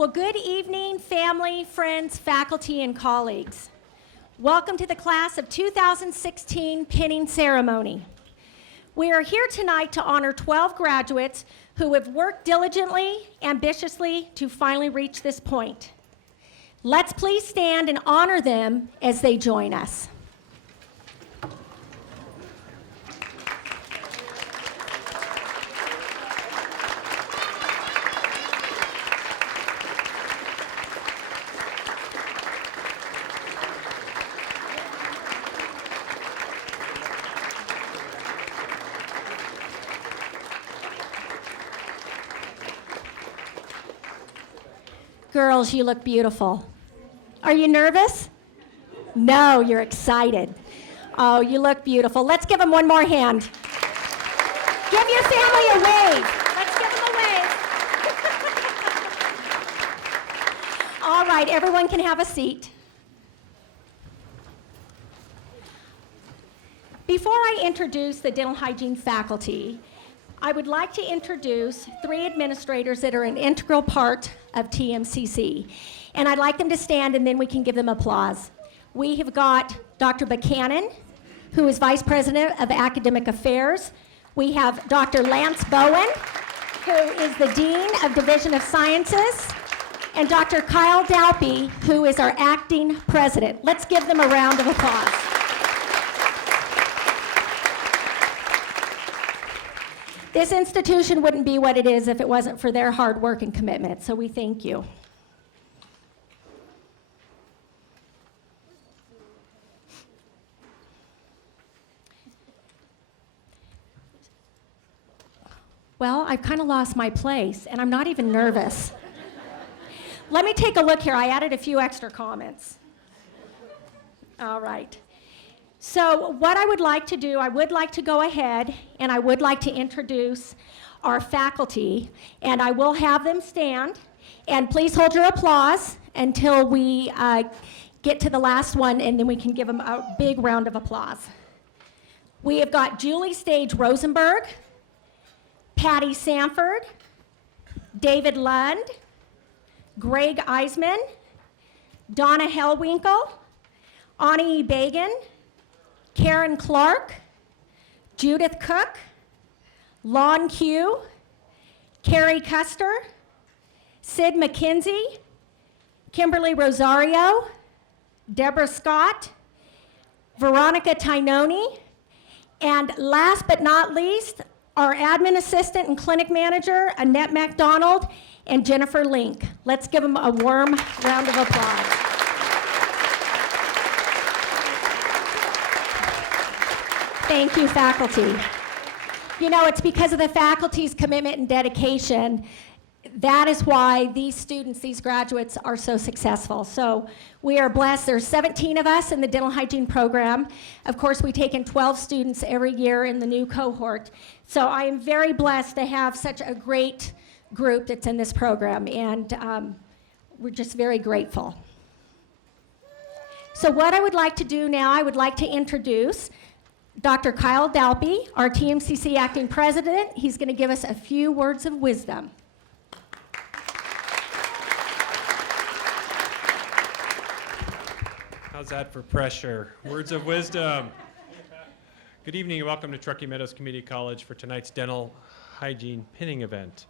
Well, good evening, family, friends, faculty, and colleagues. Welcome to the class of 2016 pinning ceremony. We are here tonight to honor 12 graduates who have worked diligently, ambitiously to finally reach this point. Let's please stand and honor them as they join us. Girls, you look beautiful. Are you nervous? No, you're excited. Oh, you look beautiful. Let's give them one more hand. Give your family a wave. Let's give them a wave. All right, everyone can have a seat. Before I introduce the dental hygiene faculty, I would like to introduce 3 administrators that are an integral part of TMCC. And I'd like them to stand and then we can give them applause. We have got Dr. Buchanan, who is Vice President of Academic Affairs. We have Dr. Lance Bowen, who is the Dean of Division of Sciences, and Dr. Kyle Dalpy, who is our Acting President. Let's give them a round of applause. This institution wouldn't be what it is if it wasn't for their hard work and commitment, so we thank you. Well, I've kind of lost my place, and I'm not even nervous. Let me take a look here. I added a few extra comments. All right. So what I would like to do, I would like to go ahead and I would like to introduce our faculty, and I will have them stand. And please hold your applause until we get to the last one, and then we can give them a big round of applause. We have got Julie Stage Rosenberg, Patty Sanford, David Lund, Greg Eisman, Donna Hellwinkle, Ani Bagan, Karen Clark, Judith Cook, Lon Q, Carrie Custer, Sid McKenzie, Kimberly Rosario, Deborah Scott, Veronica Tinoni, and last but not least, our admin assistant and clinic manager, Annette MacDonald, and Jennifer Link. Let's give them a warm round of applause. Thank you, faculty. You know, it's because of the faculty's commitment and dedication. That is why these students, these graduates, are so successful. So we are blessed. There's 17 of us in the dental hygiene program. Of course, we take in 12 students every year in the new cohort. So I am very blessed to have such a great group that's in this program, and we're just very grateful. So what I would like to do now, I would like to introduce Dr. Kyle Dalpy, our TMCC acting president. He's going to give us a few words of wisdom. How's that for pressure? Words of wisdom. Good evening and welcome to Truckee Meadows Community College for tonight's dental hygiene pinning event.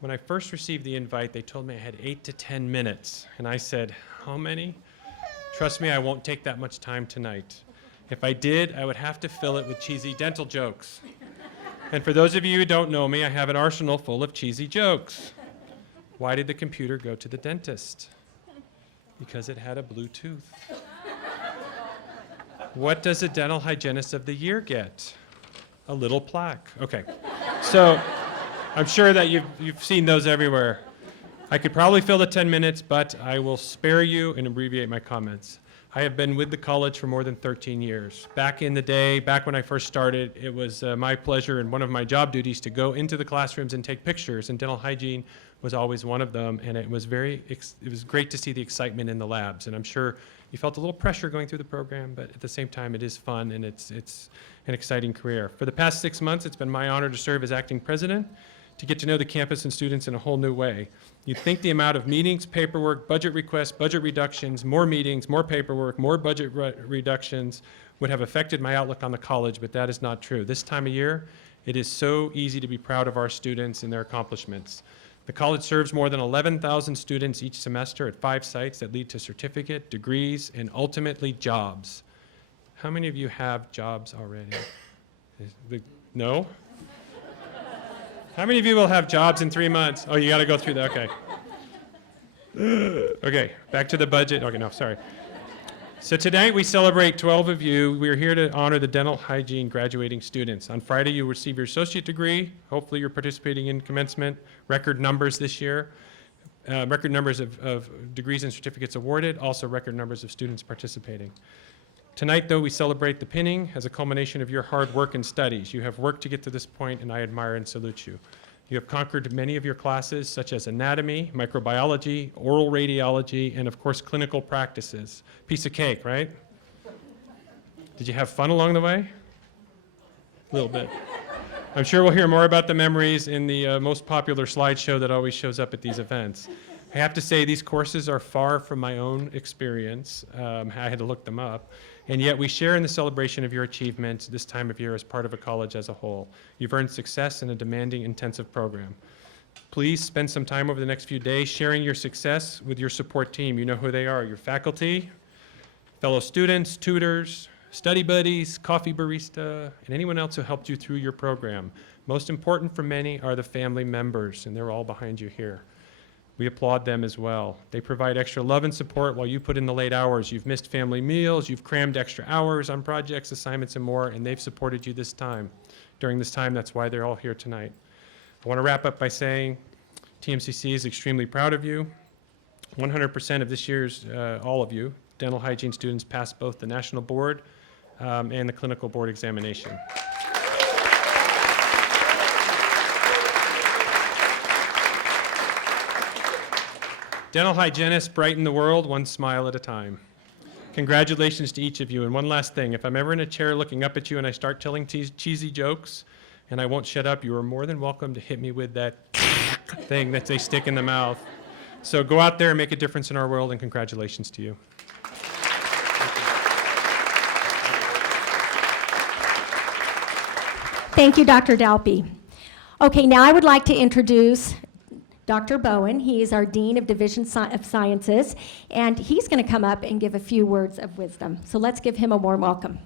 When I first received the invite, they told me I had 8 to 10 minutes, and I said, how many? Trust me, I won't take that much time tonight. If I did, I would have to fill it with cheesy dental jokes. And for those of you who don't know me, I have an arsenal full of cheesy jokes. Why did the computer go to the dentist? Because it had a blue tooth. What does a dental hygienist of the year get? A little plaque. Okay. So I'm sure that you've seen those everywhere. I could probably fill the 10 minutes, but I will spare you and abbreviate my comments. I have been with the college for more than 13 years. Back in the day, back when I first started, it was my pleasure and one of my job duties to go into the classrooms and take pictures, and dental hygiene was always one of them, and it was great to see the excitement in the labs, and I'm sure you felt a little pressure going through the program, but at the same time it is fun and it's an exciting career. For the past 6 months, it's been my honor to serve as acting president. to get to know the campus and students in a whole new way. You'd think the amount of meetings, paperwork, budget requests, budget reductions, more meetings, more paperwork, more budget reductions would have affected my outlook on the college, but that is not true. This time of year, it is so easy to be proud of our students and their accomplishments. The college serves more than 11,000 students each semester at 5 sites that lead to certificate, degrees, and ultimately jobs. How many of you have jobs already? No? How many of you will have jobs in 3 months? Oh, you got to go through that. Okay. Okay, back to the budget. Okay, no, sorry. So tonight we celebrate 12 of you. We are here to honor the dental hygiene graduating students. On Friday, you will receive your associate degree. Hopefully, you're participating in commencement. Record numbers this year. Record numbers of degrees and certificates awarded. Also, record numbers of students participating. Tonight, though, we celebrate the pinning as a culmination of your hard work and studies. You have worked to get to this point, and I admire and salute you. You have conquered many of your classes, such as anatomy, microbiology, oral radiology, and of course, clinical practices. Piece of cake, right? Did you have fun along the way? A little bit. I'm sure we'll hear more about the memories in the most popular slideshow that always shows up at these events. I have to say, these courses are far from my own experience. I had to look them up. And yet we share in the celebration of your achievements this time of year as part of a college as a whole. You've earned success in a demanding, intensive program. Please spend some time over the next few days sharing your success with your support team. You know who they are, your faculty, fellow students, tutors, study buddies, coffee barista, and anyone else who helped you through your program. Most important for many are the family members, and they're all behind you here. We applaud them as well. They provide extra love and support while you put in the late hours. You've missed family meals, you've crammed extra hours on projects, assignments, and more, and they've supported you this time. During this time, that's why they're all here tonight. I want to wrap up by saying TMCC is extremely proud of you. 100% of this year's, all of you, dental hygiene students passed both the national board and the clinical board examination. Dental hygienists brighten the world one smile at a time. Congratulations to each of you. And one last thing, if I'm ever in a chair looking up at you and I start telling cheesy jokes and I won't shut up, you are more than welcome to hit me with that thing that they stick in the mouth. So go out there and make a difference in our world, and congratulations to you. Thank you, Dr. Dalpy. Okay, now I would like to introduce Dr. Bowen. He is our Dean of Division of Sciences, and he's going to come up and give a few words of wisdom. So let's give him a warm welcome.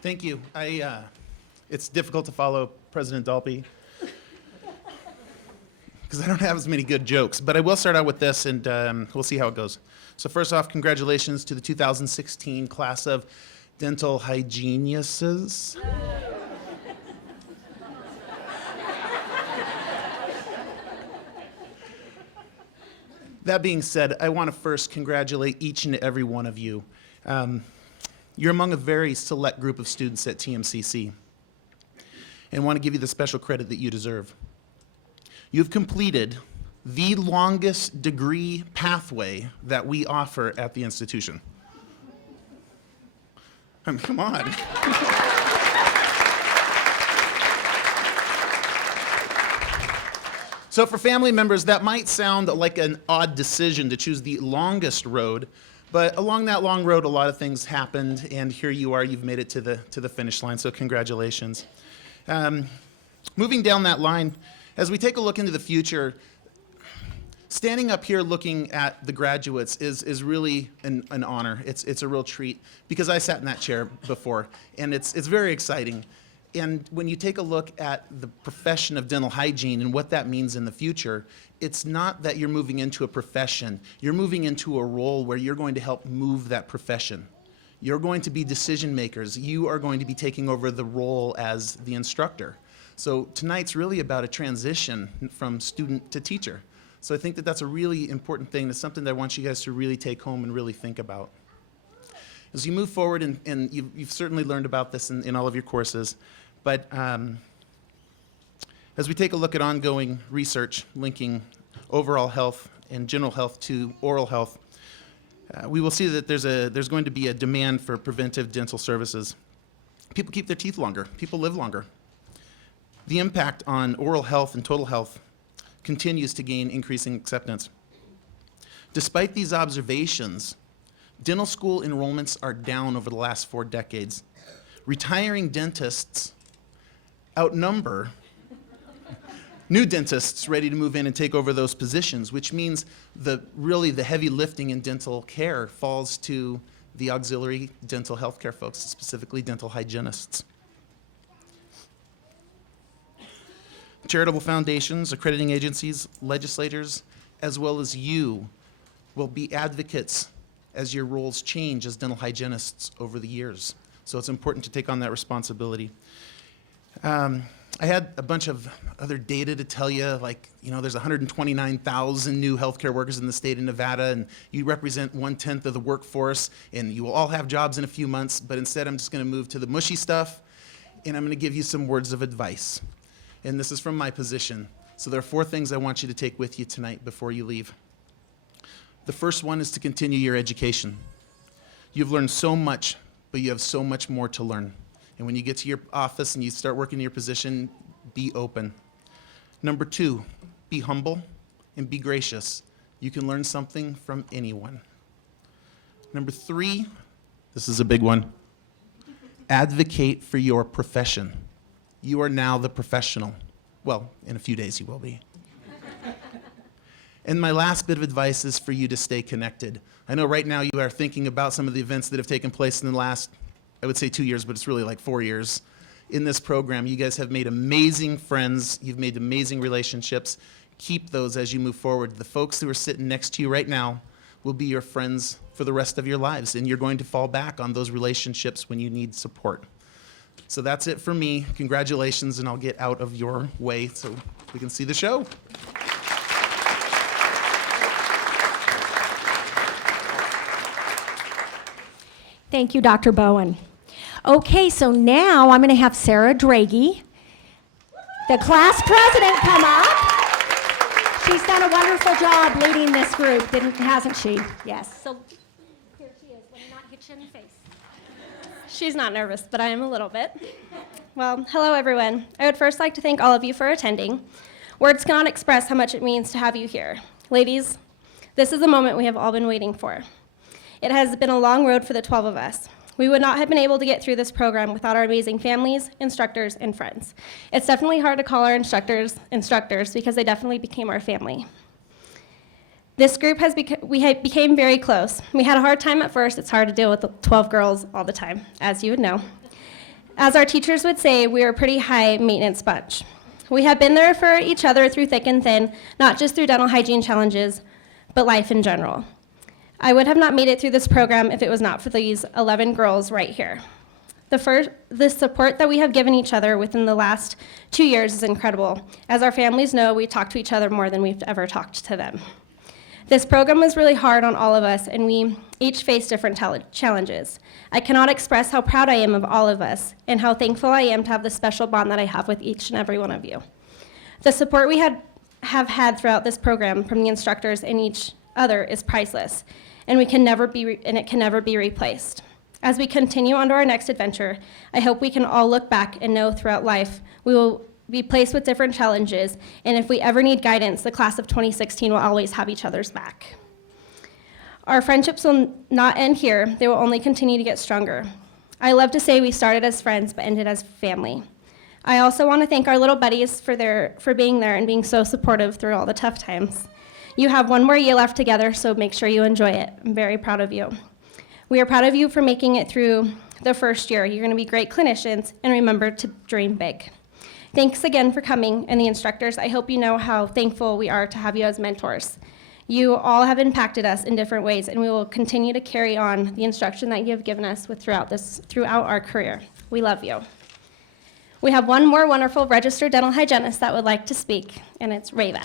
Thank you. It's difficult to follow President Dalpy because I don't have as many good jokes, but I will start out with this, and we'll see how it goes. So first off, congratulations to the 2016 class of dental hygienists. That being said, I want to first congratulate each and every one of you. You're among a very select group of students at TMCC, and want to give you the special credit that you deserve. You've completed the longest degree pathway that we offer at the institution. I mean, come on. So for family members, that might sound like an odd decision to choose the longest road, but along that long road, a lot of things happened, and here you are, you've made it to the finish line, so congratulations. Moving down that line, as we take a look into the future, standing up here looking at the graduates is really an honor. It's a real treat, because I sat in that chair before, and it's very exciting. And when you take a look at the profession of dental hygiene and what that means in the future, it's not that you're moving into a profession. You're moving into a role where you're going to help move that profession. You're going to be decision makers. You are going to be taking over the role as the instructor. So tonight's really about a transition from student to teacher. So I think that that's a really important thing. It's something that I want you guys to really take home and really think about. As you move forward, and you've certainly learned about this in all of your courses, but as we take a look at ongoing research linking overall health and general health to oral health, we will see that there's going to be a demand for preventive dental services. People keep their teeth longer. People live longer. The impact on oral health and total health continues to gain increasing acceptance. Despite these observations, dental school enrollments are down over the last 4 decades. Retiring dentists outnumber new dentists ready to move in and take over those positions, which means really the heavy lifting in dental care falls to the auxiliary dental healthcare folks, specifically dental hygienists. Charitable foundations, accrediting agencies, legislators, as well as you will be advocates as your roles change as dental hygienists over the years. So it's important to take on that responsibility. I had a bunch of other data to tell you, like, there's 129,000 new healthcare workers in the state of Nevada, and you represent 1/10 of the workforce, and you will all have jobs in a few months, but instead I'm just gonna move to the mushy stuff, and I'm gonna give you some words of advice. And this is from my position. So there are 4 things I want you to take with you tonight before you leave. The first one is to continue your education. You've learned so much, but you have so much more to learn. And when you get to your office and you start working in your position, be open. Number 2, be humble and be gracious. You can learn something from anyone. Number 3, this is a big one. Advocate for your profession. You are now the professional. Well, in a few days you will be. And my last bit of advice is for you to stay connected. I know right now you are thinking about some of the events that have taken place in the last, I would say 2 years, but it's really like 4 years. In this program, you guys have made amazing friends. You've made amazing relationships. Keep those as you move forward. The folks who are sitting next to you right now will be your friends for the rest of your lives, and you're going to fall back on those relationships when you need support. So that's it for me. Congratulations, and I'll get out of your way so we can see the show. Thank you, Dr. Bowen. Okay, so now I'm going to have Sarah Draghi, the class president, come up. She's done a wonderful job leading this group, hasn't she? Yes. So here she is. Let me not hit you in the face. She's not nervous, but I am a little bit. Well, hello everyone. I would first like to thank all of you for attending. Words cannot express how much it means to have you here. Ladies, this is the moment we have all been waiting for. It has been a long road for the 12 of us. We would not have been able to get through this program without our amazing families, instructors, and friends. It's definitely hard to call our instructors because they definitely became our family. This group became very close. We had a hard time at first. It's hard to deal with the 12 girls all the time, as you would know. As our teachers would say, we are a pretty high maintenance bunch. We have been there for each other through thick and thin, not just through dental hygiene challenges, but life in general. I would have not made it through this program if it was not for these 11 girls right here. The support that we have given each other within the last 2 years is incredible. As our families know, we talk to each other more than we've ever talked to them. This program was really hard on all of us, and we each faced different challenges. I cannot express how proud I am of all of us and how thankful I am to have the special bond that I have with each and every one of you. The support we have had throughout this program from the instructors and each other is priceless, and it can never be replaced. As we continue on to our next adventure, I hope we can all look back and know throughout life we will be placed with different challenges, and if we ever need guidance, the class of 2016 will always have each other's back. Our friendships will not end here. They will only continue to get stronger. I love to say we started as friends but ended as family. I also want to thank our little buddies for being there and being so supportive through all the tough times. You have one more year left together, so make sure you enjoy it. I'm very proud of you. We are proud of you for making it through the first year. You're going to be great clinicians, and remember to dream big. Thanks again for coming, and the instructors, I hope you know how thankful we are to have you as mentors. You all have impacted us in different ways, and we will continue to carry on the instruction that you have given us throughout our career. We love you. We have one more wonderful registered dental hygienist that would like to speak, and it's Reva.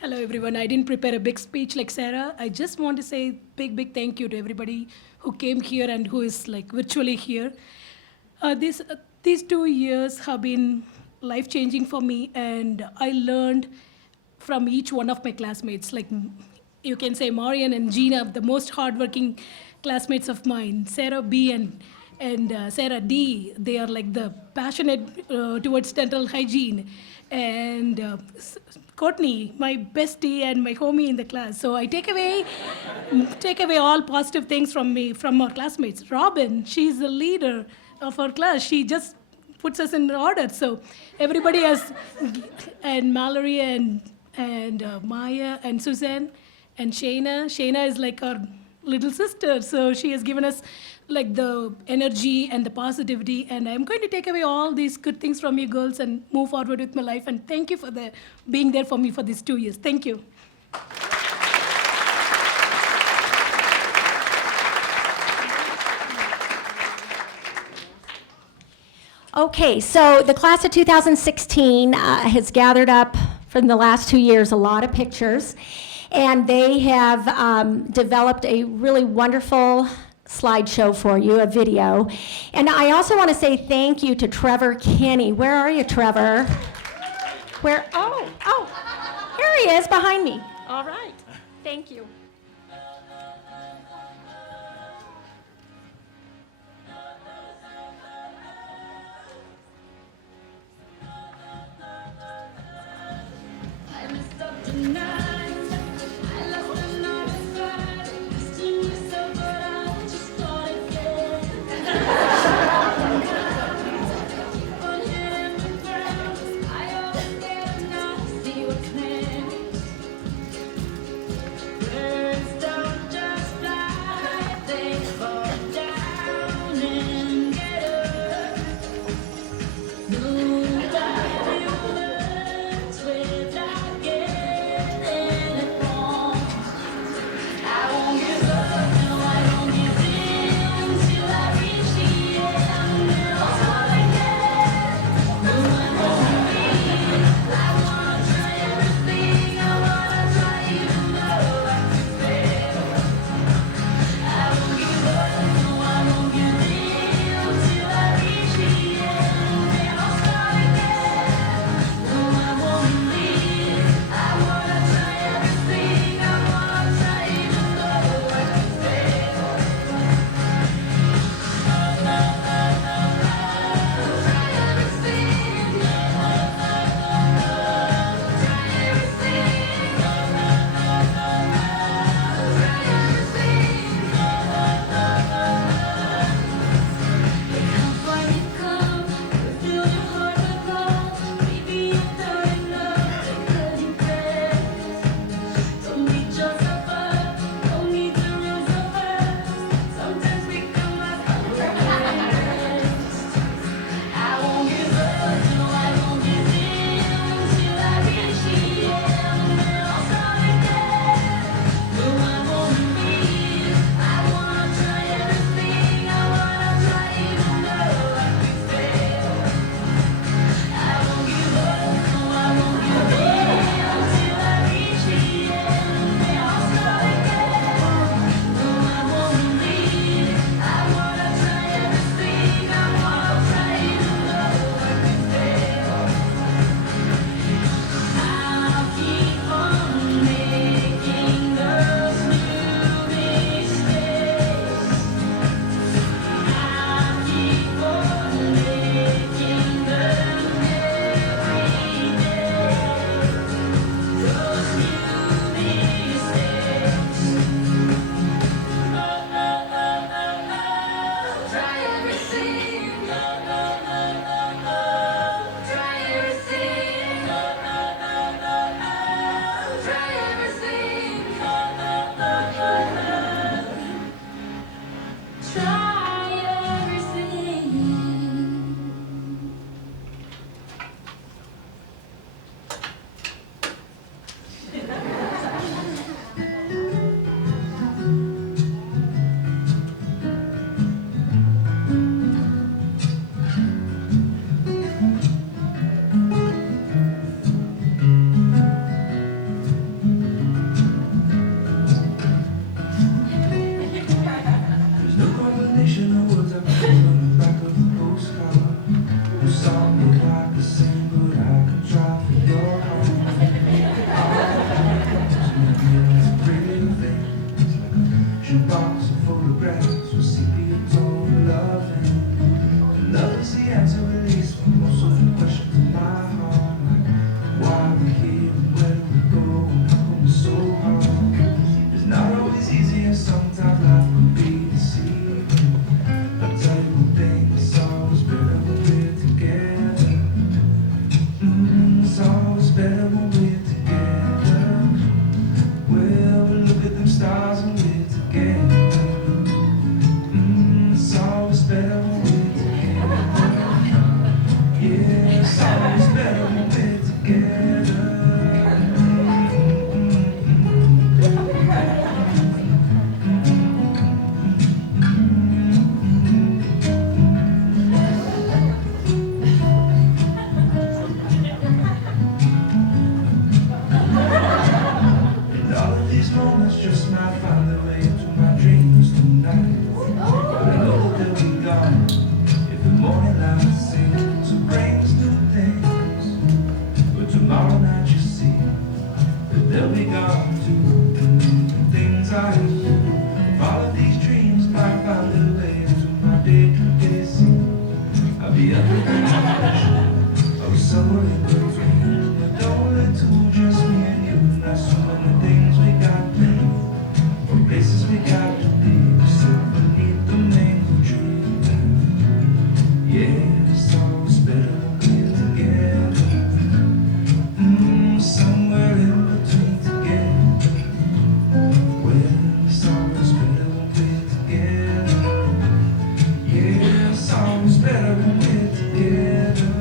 Hello everyone. I didn't prepare a big speech like Sarah. I just want to say big thank you to everybody who came here and who is virtually here. These 2 years have been life-changing for me, and I learned from each one of my classmates. Like you can say Marian and Gina, the most hardworking classmates of mine. Sarah B and Sarah D, they are like the passionate towards dental hygiene. And Courtney, my bestie and my homie in the class. So I take away all positive things from our classmates. Robin, she's the leader of our class. She just puts us in order. So everybody has, and Mallory and Maya and Suzanne and Shayna. Shayna is like our little sister, so she has given us like the energy and the positivity, and I'm going to take away all these good things from you girls and move forward with my life, and thank you for being there for me for these 2 years. Thank you. Okay, so the class of 2016 has gathered up from the last 2 years a lot of pictures, and they have developed a really wonderful slideshow for you, a video. And I also want to say thank you to Trevor Kenny. Where are you, Trevor? Where? Oh, here he is behind me. All right, thank you. might find their way to my dreams tonight. But I know that they'll be gone if the morning light sings or brings new things. But tomorrow night you see that they'll be gone too. Things I do, all of these dreams might find their way to my day-to-day scene. I'll be under the impression of somewhere in between. But don't let two just me and you. Not so many things we got planned, or places we got to be. Sit beneath the mango tree. Yeah, it's always better when we're together. Somewhere in between together. Well, it's always better when we're together. Yeah, it's always better when we're together.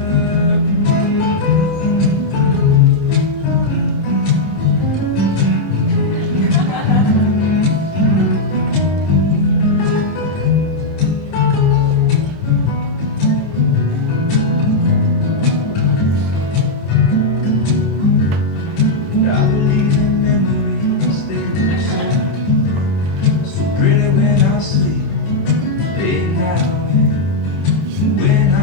I believe in memories, they look so pretty when I sleep. Late now and when I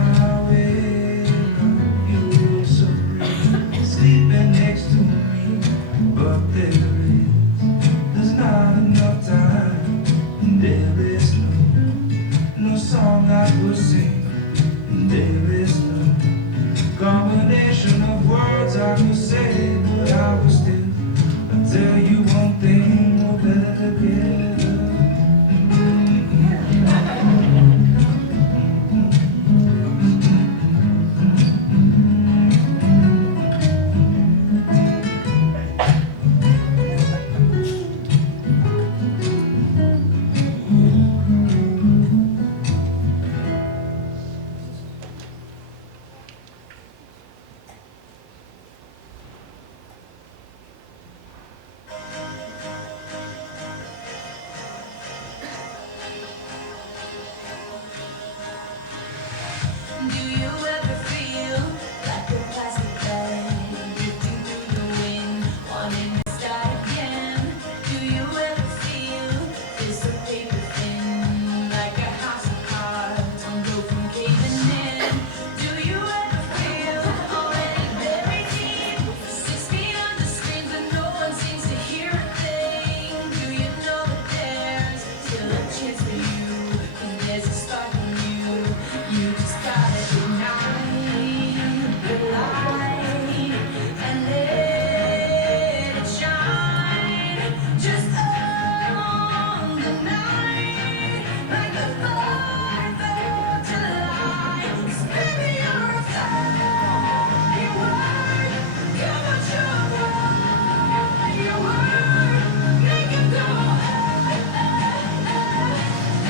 wake up, you look so pretty, sleeping next to me. But there's not enough time, and there is no song I could sing, and there is no combination of words I could say, but I will still tell you one thing, we're better together. Do you ever feel like a plastic bag drifting through the wind, wanting to start again? Do you ever feel this a paper thin, like a house of cards on go from caving in? Do you ever feel already buried deep, 6 feet under screens but no one seems to hear a thing? Do you know that there's still a chance for you, 'cause there's a spark in you? You just gotta ignite the light and let it shine. Just on the night, like the 4th of July. 'Cause baby, you're a firework. Come on, show your work. Make it go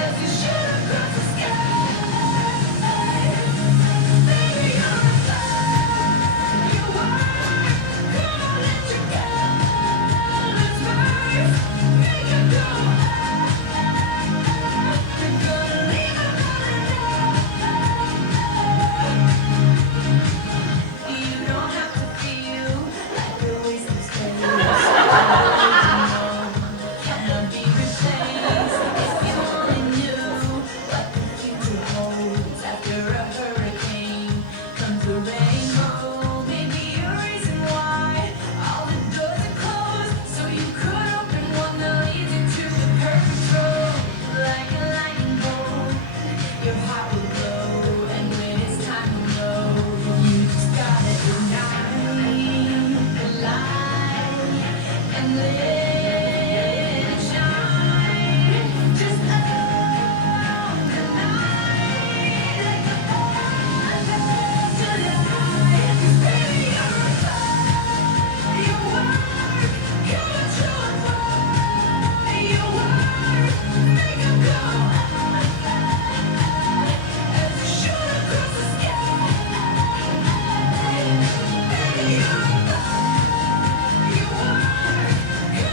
as you shoot across the sky. Baby, you're a firework. Come on, let your colors burst. Make it go. You're gonna leave it on. You don't have to feel like you're wasting space. Cannot be replaced. If you only knew what the future holds after a hurricane comes a rainbow. Maybe a reason why all the doors are closed, so you could open one that leads you to the perfect road. Like a lightning bolt, your heart will glow, and when it's time to know, you just gotta ignite the light and let it shine. Just on the night, like the 4th of July. 'Cause baby, you're a firework. Come on, show your work. Make it go as you shoot across the sky. Baby, you're a firework. Come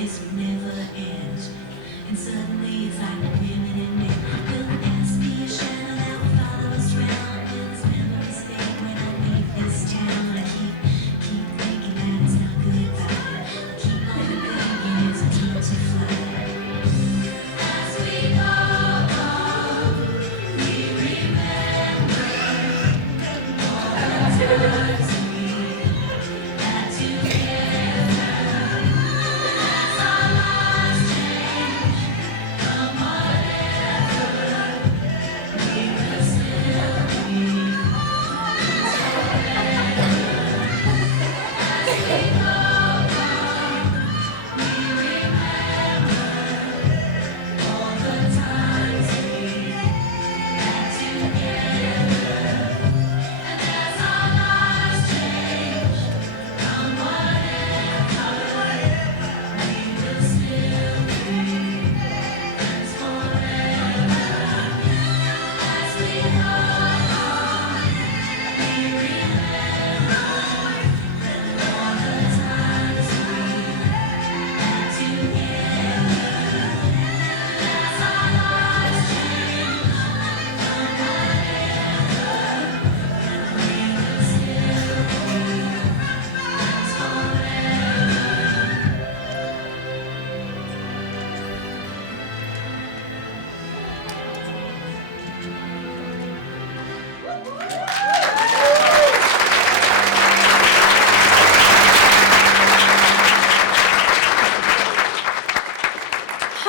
this would never end. And suddenly it's like we're minute men. Will this be a shadow that will follow us round? Will this memory stay when I leave this town? I keep thinking that it's not goodbye. I keep on thinking it's time to fly. As we go on, we remember all the times we had together. As our lives change from whatever, we will still be. As we go on, we remember all the times we had together. And as our lives change from whatever, we will still be friends forever. As we go on, we remember all the times we had together. As our lives change from whatever, we will still be friends forever.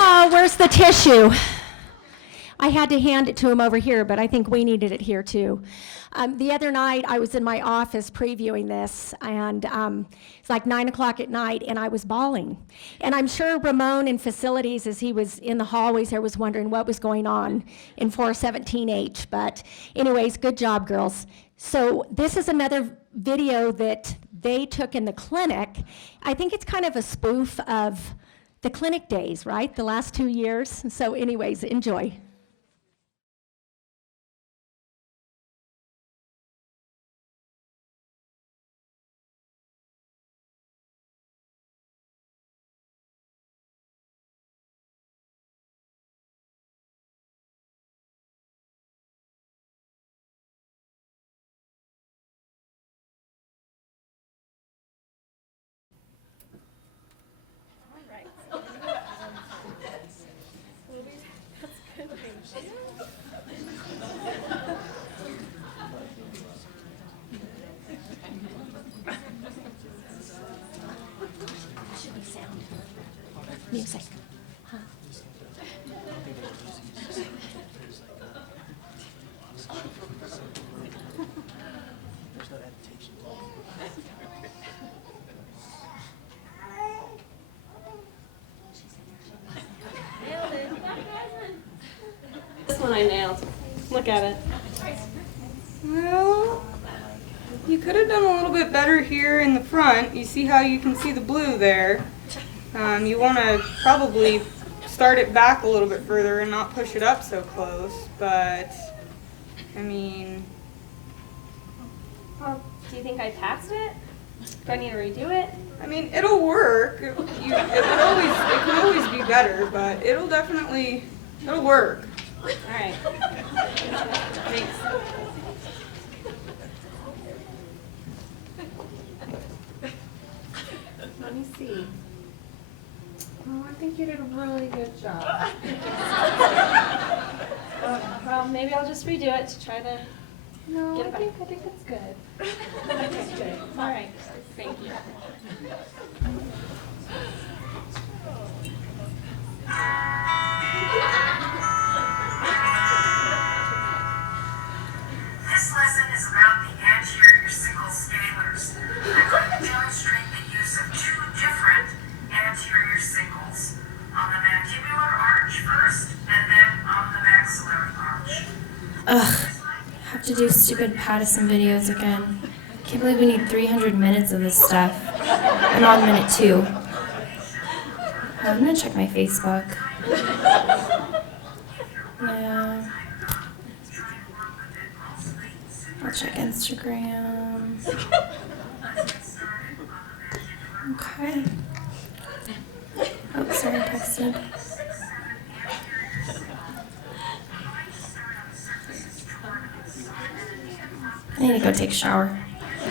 Oh, where's the tissue? I had to hand it to him over here, but I think we needed it here too. The other night, I was in my office previewing this, and it's like 9 o'clock at night, and I was bawling. And I'm sure Ramon in facilities, as he was in the hallways there, was wondering what was going on in 417H. But anyways, good job, girls. So this is another video that they took in the clinic. I think it's kind of a spoof of the clinic days, right? The last 2 years. So anyways, enjoy. Should be sound. Music. Huh? This one I nailed. Look at it. Well, you could have done a little bit better here in the front. You see how you can see the blue there. You want to probably start it back a little bit further and not push it up so close. But, I mean, Well, do you think I passed it? Do I need to redo it? I mean, it'll work. It can always be better, but it'll work. All right. Thanks. Let me see. Oh, I think you did a really good job. Well, maybe I'll just redo it to try to No, get it I back. think it's good. That's good. All right. Thank you. This lesson is about the anterior single scalars. I'm going to demonstrate the use of two different anterior singles. On the mandibular arch first, and then on the maxillary arch. Ugh, have to do stupid Pattison videos again. Can't believe we need 300 minutes of this stuff. I'm on minute 2. I'm gonna check my Facebook. Yeah. I'll check Instagram. Okay. gonna go take a shower.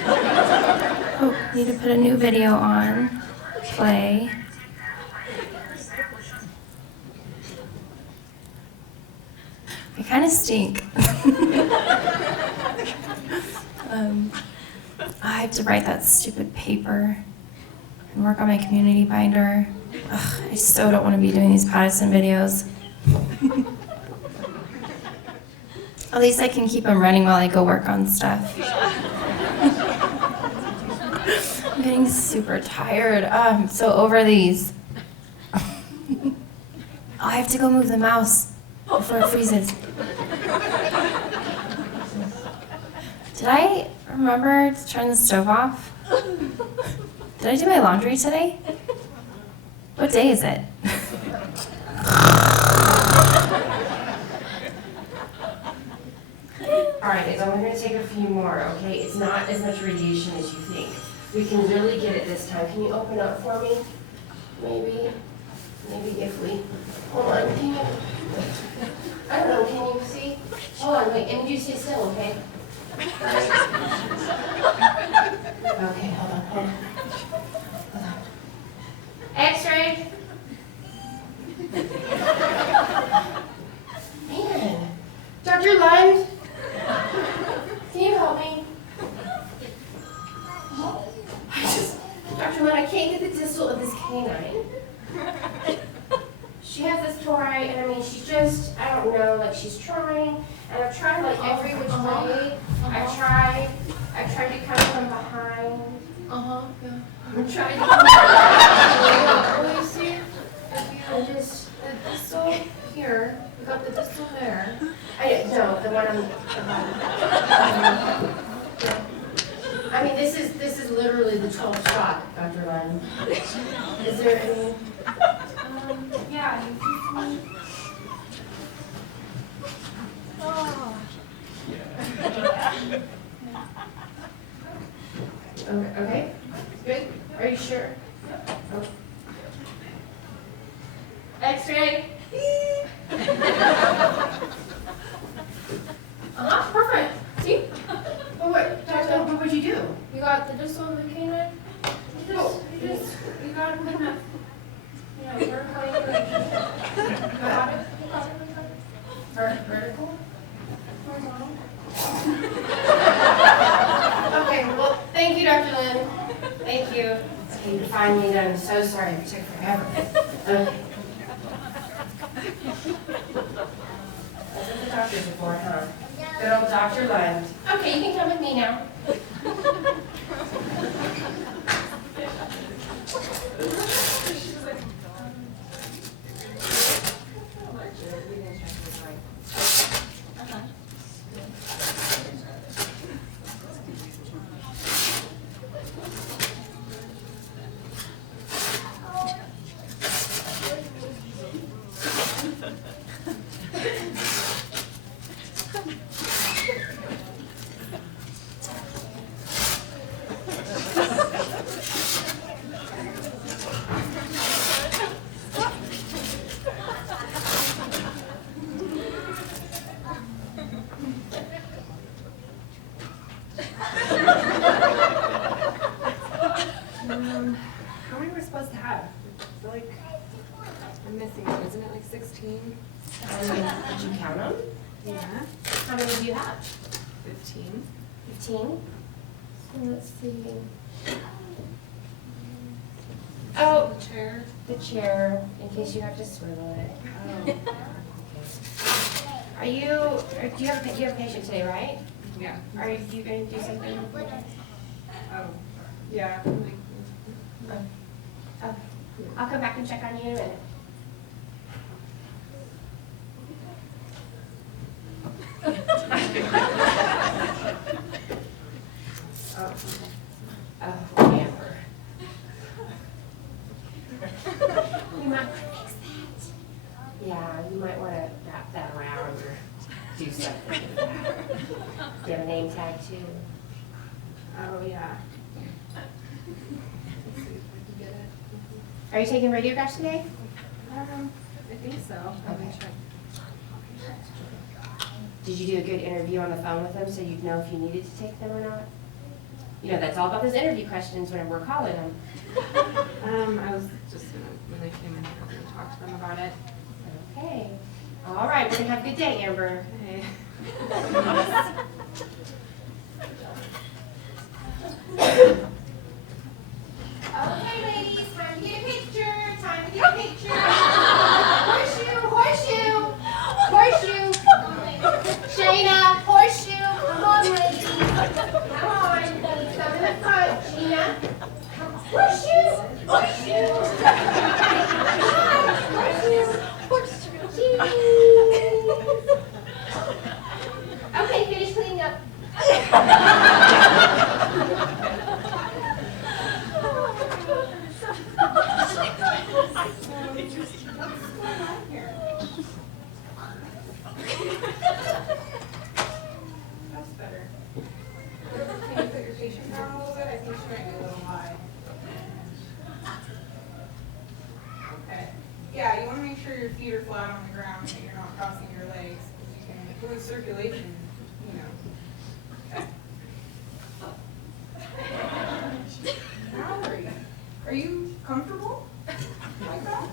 Oh, need to put a new video on. Play. I kind of stink. I have to write that stupid paper and work on my community binder. Ugh, I so don't want to be doing these Patterson videos. At least I can keep them running while I go work on stuff. I'm getting super tired. I'm so over these. I have to go move the mouse before it freezes. Did I remember to turn the stove off? Did I do my laundry today? What day is it? Alright, guys, I'm gonna take a few more, okay? It's not as much radiation as you think. We can really get it this time. Can you open up for me? Maybe if we, hold on, can you, I don't know, can you see? Hold on, wait, and you stay still, okay? Okay, hold on. X-ray. Man, Dr. Lund, can you help me? Dr. Lund, I can't get the distal of this canine. She has this tori, and I mean, she's just, I don't know, like she's trying, and I've tried like every which way. I've tried to come from behind. Yeah. I'm trying to come from Well, you see, I just, the distal here, we got the distal there. no, the one I mean, this is literally the 12th shot, Dr. Lund. Is there any? Yeah, you can see. Okay, good. Are you sure? Oh. X-ray. Perfect. See? Well, what, Dr. Lund, what would you do? You got the distal of the canine? You gotta put enough, vertically. Got it? Vertical? Okay, well, thank you, Dr. Lynn. Thank you. You can find me, I'm so sorry it took forever. Okay. That's what the doctors are for, huh? Good old Dr. Lund. Okay, you can come with me now. How many we're supposed to have? I feel like I'm missing one. Isn't it like 16? Did you count them? Yeah. How many do you have? 15. 15? So let's see. Oh, The chair. the chair, in case you have to swivel it. Oh. Are you, do you have a patient today, right? Yeah. Are you going to do something? Oh. Yeah. Oh, I'll come back and check on you in a minute. Oh, Amber. You might want to fix that. Yeah, you might want to wrap that around or do something with that. Do you have a name tag too? Oh, yeah. Are you taking radiographs today? I think so. Okay. Check. Did you do a good interview on the phone with them so you'd know if you needed to take them or not? You know, that's all about those interview questions when we're calling them. I was just when they came in here, we talked to them about it. Okay. All right, we're gonna have a good day, Amber. Hey. Okay, ladies, time to get a picture. Time to get a picture. Horseshoe, horseshoe, horseshoe. Shayna, horseshoe. Come on, ladies. Come on. Some in the front, Gina. Horseshoe, horseshoe. Horseshoe, horseshoe. Okay, finish cleaning up. That's better. Can you put your patient down a little bit? I think she might be a little high. Okay. Yeah, you want to make sure your feet are flat on the ground so you're not crossing your legs. You can improve circulation, you know. Okay. Mallory, are you comfortable like that?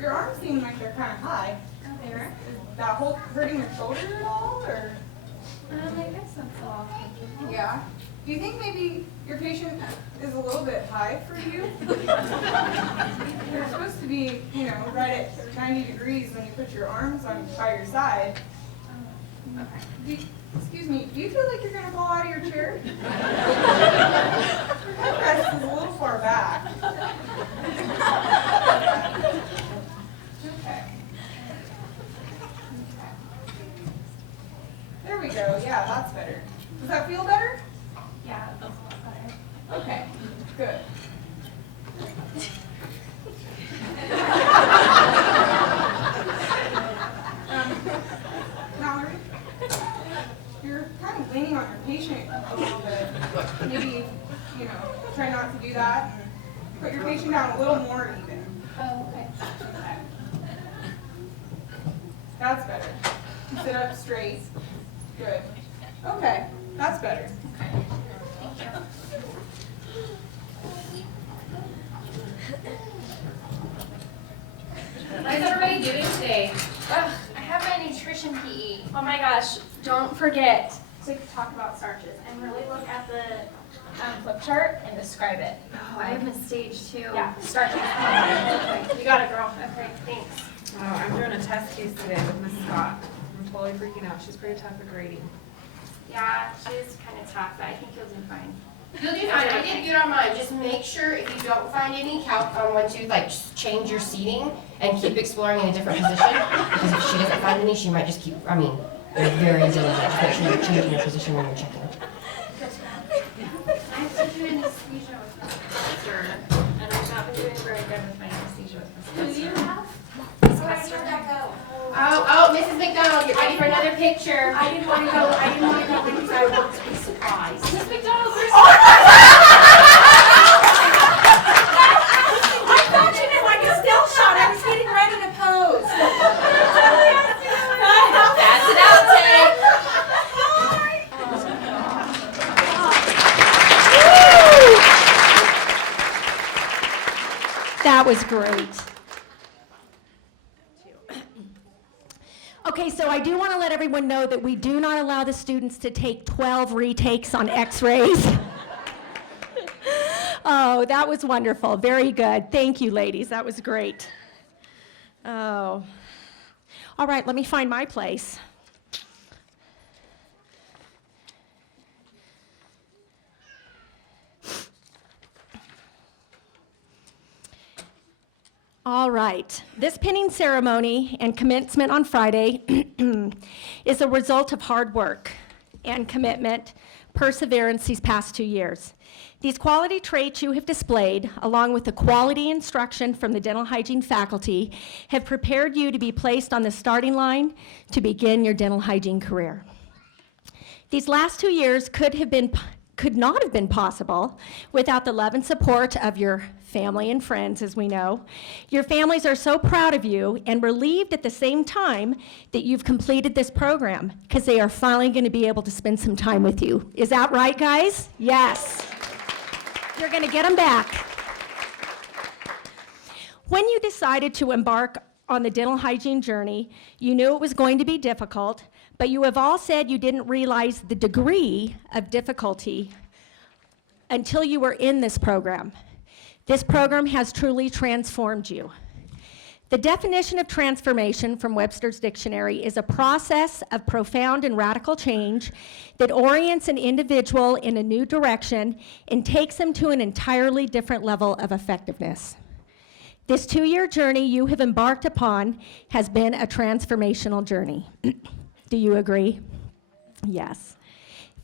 Your arms seem like they're kind of high. They were? Is that hurting your shoulder at all, or? I guess that's all. Yeah. Do you think maybe your patient is a little bit high for you? You're supposed to be, you know, right at 90 degrees when you put your arms on by your side. Excuse me, do you feel like you're going to fall out of your chair? Your headrest is a little far back. Okay. There we go. Yeah, that's better. Does that feel better? Yeah, that's a lot better. Okay, good. Mallory, you're kind of leaning on your patient a little bit. Maybe, you know, try not to do that. And put your patient down a little more even. Oh, okay. That's better. Sit up straight. Good. Okay, that's better. What is everybody doing today? Ugh, I have my nutrition PE. Oh my gosh, don't forget to talk about starches and really look at the flip chart and describe it. Oh, I have a stage 2. Yeah, starches. Okay, you got it, girl. Okay, thanks. Oh, I'm doing a test case today with Miss Scott. I'm totally freaking out. She's pretty tough at grading. Yeah, she's kind of tough, but I think you'll do fine. You'll do fine. I did good on mine. Just make sure if you don't find any, count on 1, 2, like just change your seating and keep exploring in a different position. Because if she doesn't find any, she might just keep, I mean, they're very diligent. Just make sure you're changing your position when you're checking. I have to do anesthesia with my sister, and I've not been doing very good with my anesthesia with my sister. Who do you have? Oh, Mrs. McDonald, get ready for another picture. I didn't want to go because I want to be surprised. Miss McDonald, where's I thought you meant like a still shot. I was getting ready to pose. That's an outtake. That was great. Okay, so I do want to let everyone know that we do not allow the students to take 12 retakes on x-rays. Oh, that was wonderful. Very good. Thank you, ladies. That was great. Oh. All right, let me find my place. All right. This pinning ceremony and commencement on Friday is a result of hard work and commitment, perseverance these past 2 years. These quality traits you have displayed, along with the quality instruction from the dental hygiene faculty, have prepared you to be placed on the starting line to begin your dental hygiene career. These last 2 years could have been could not have been possible without the love and support of your family and friends, as we know. Your families are so proud of you and relieved at the same time that you've completed this program because they are finally going to be able to spend some time with you. Is that right, guys? Yes. You're going to get them back. When you decided to embark on the dental hygiene journey, you knew it was going to be difficult, but you have all said you didn't realize the degree of difficulty until you were in this program. This program has truly transformed you. The definition of transformation from Webster's Dictionary is a process of profound and radical change that orients an individual in a new direction and takes them to an entirely different level of effectiveness. This 2-year journey you have embarked upon has been a transformational journey. Do you agree? Yes.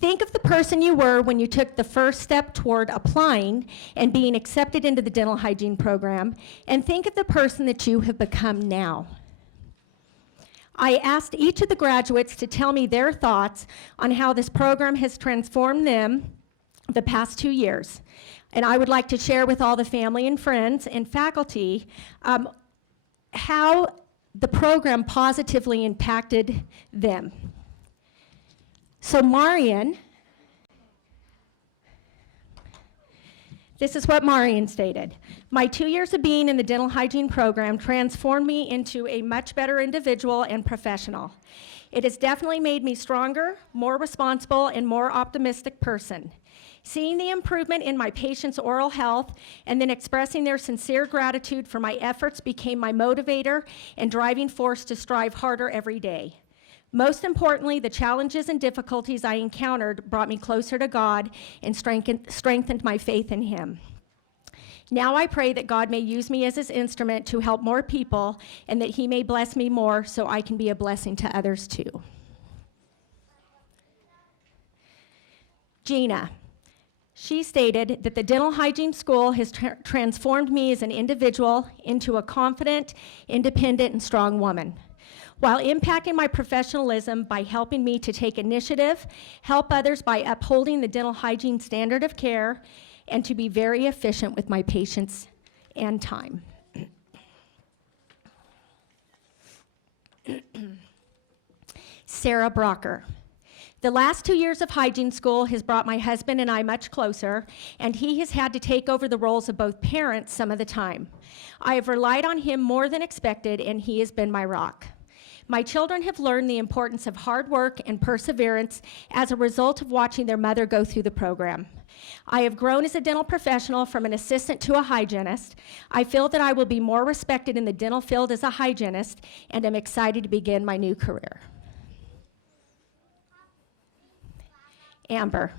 Think of the person you were when you took the first step toward applying and being accepted into the dental hygiene program, and think of the person that you have become now. I asked each of the graduates to tell me their thoughts on how this program has transformed them the past 2 years. And I would like to share with all the family and friends and faculty how the program positively impacted them. So Marian, this is what Marian stated. My 2 years of being in the dental hygiene program transformed me into a much better individual and professional. It has definitely made me stronger, more responsible, and more optimistic person. Seeing the improvement in my patients' oral health and then expressing their sincere gratitude for my efforts became my motivator and driving force to strive harder every day. Most importantly, the challenges and difficulties I encountered brought me closer to God and strengthened my faith in Him. Now I pray that God may use me as His instrument to help more people and that He may bless me more so I can be a blessing to others too. Gina. She stated that the dental hygiene school has transformed me as an individual into a confident, independent, and strong woman, while impacting my professionalism by helping me to take initiative, help others by upholding the dental hygiene standard of care, and to be very efficient with my patients and time. Sarah Brocker. The last 2 years of hygiene school has brought my husband and I much closer, and he has had to take over the roles of both parents some of the time. I have relied on him more than expected, and he has been my rock. My children have learned the importance of hard work and perseverance as a result of watching their mother go through the program. I have grown as a dental professional from an assistant to a hygienist. I feel that I will be more respected in the dental field as a hygienist, and am excited to begin my new career. Amber.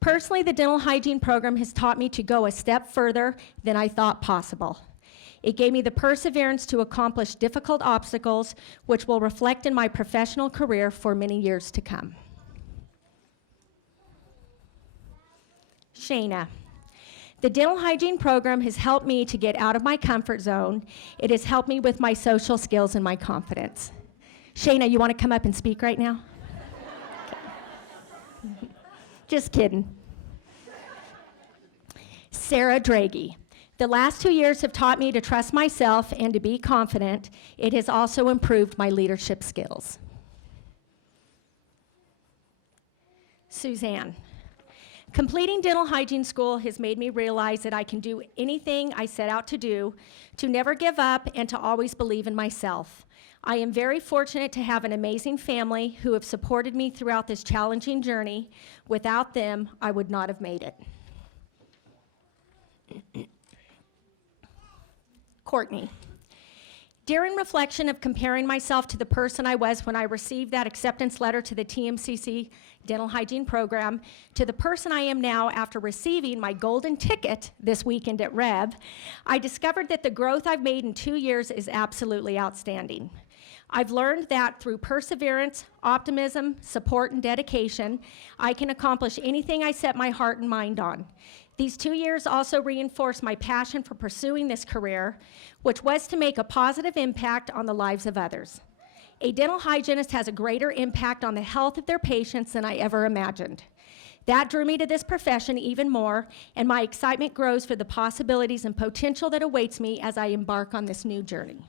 Personally, the dental hygiene program has taught me to go a step further than I thought possible. It gave me the perseverance to accomplish difficult obstacles, which will reflect in my professional career for many years to come. Shayna. The dental hygiene program has helped me to get out of my comfort zone. It has helped me with my social skills and my confidence. Shayna, you want to come up and speak right now? Just kidding. Sarah Draghi. The last 2 years have taught me to trust myself and to be confident. It has also improved my leadership skills. Suzanne. Completing dental hygiene school has made me realize that I can do anything I set out to do, to never give up, and to always believe in myself. I am very fortunate to have an amazing family who have supported me throughout this challenging journey. Without them, I would not have made it. Courtney. During reflection of comparing myself to the person I was when I received that acceptance letter to the TMCC dental hygiene program to the person I am now after receiving my golden ticket this weekend at Rev, I discovered that the growth I've made in 2 years is absolutely outstanding. I've learned that through perseverance, optimism, support, and dedication, I can accomplish anything I set my heart and mind on. These 2 years also reinforced my passion for pursuing this career, which was to make a positive impact on the lives of others. A dental hygienist has a greater impact on the health of their patients than I ever imagined. That drew me to this profession even more, and my excitement grows for the possibilities and potential that awaits me as I embark on this new journey.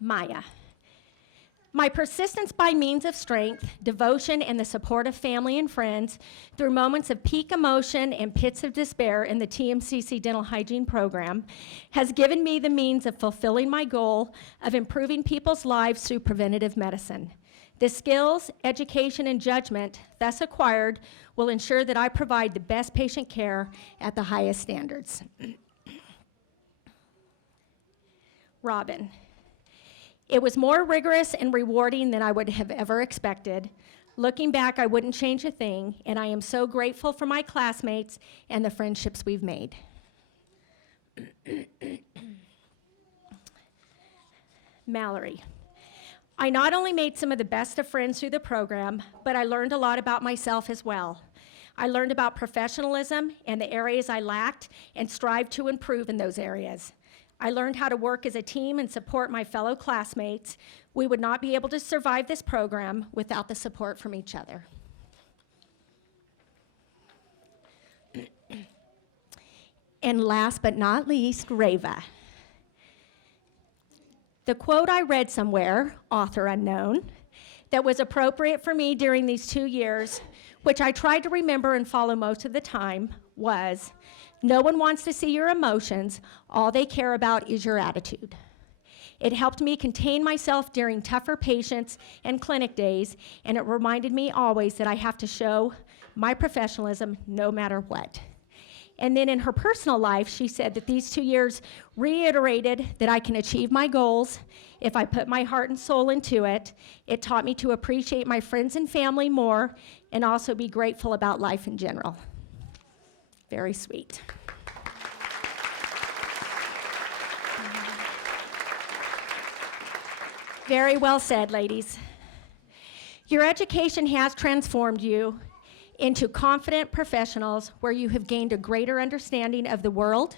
Maya. My persistence by means of strength, devotion, and the support of family and friends through moments of peak emotion and pits of despair in the TMCC Dental Hygiene Program has given me the means of fulfilling my goal of improving people's lives through preventative medicine. The skills, education, and judgment thus acquired will ensure that I provide the best patient care at the highest standards. Robin. It was more rigorous and rewarding than I would have ever expected. Looking back, I wouldn't change a thing, and I am so grateful for my classmates and the friendships we've made. Mallory. I not only made some of the best of friends through the program, but I learned a lot about myself as well. I learned about professionalism and the areas I lacked and strived to improve in those areas. I learned how to work as a team and support my fellow classmates. We would not be able to survive this program without the support from each other. And last but not least, Reva. The quote I read somewhere, author unknown, that was appropriate for me during these 2 years, which I tried to remember and follow most of the time, was, "No one wants to see your emotions. All they care about is your attitude." It helped me contain myself during tougher patients and clinic days, and it reminded me always that I have to show my professionalism no matter what. And then in her personal life, she said that these 2 years reiterated that I can achieve my goals if I put my heart and soul into it. It taught me to appreciate my friends and family more and also be grateful about life in general. Very sweet. Very well said, ladies. Your education has transformed you into confident professionals where you have gained a greater understanding of the world,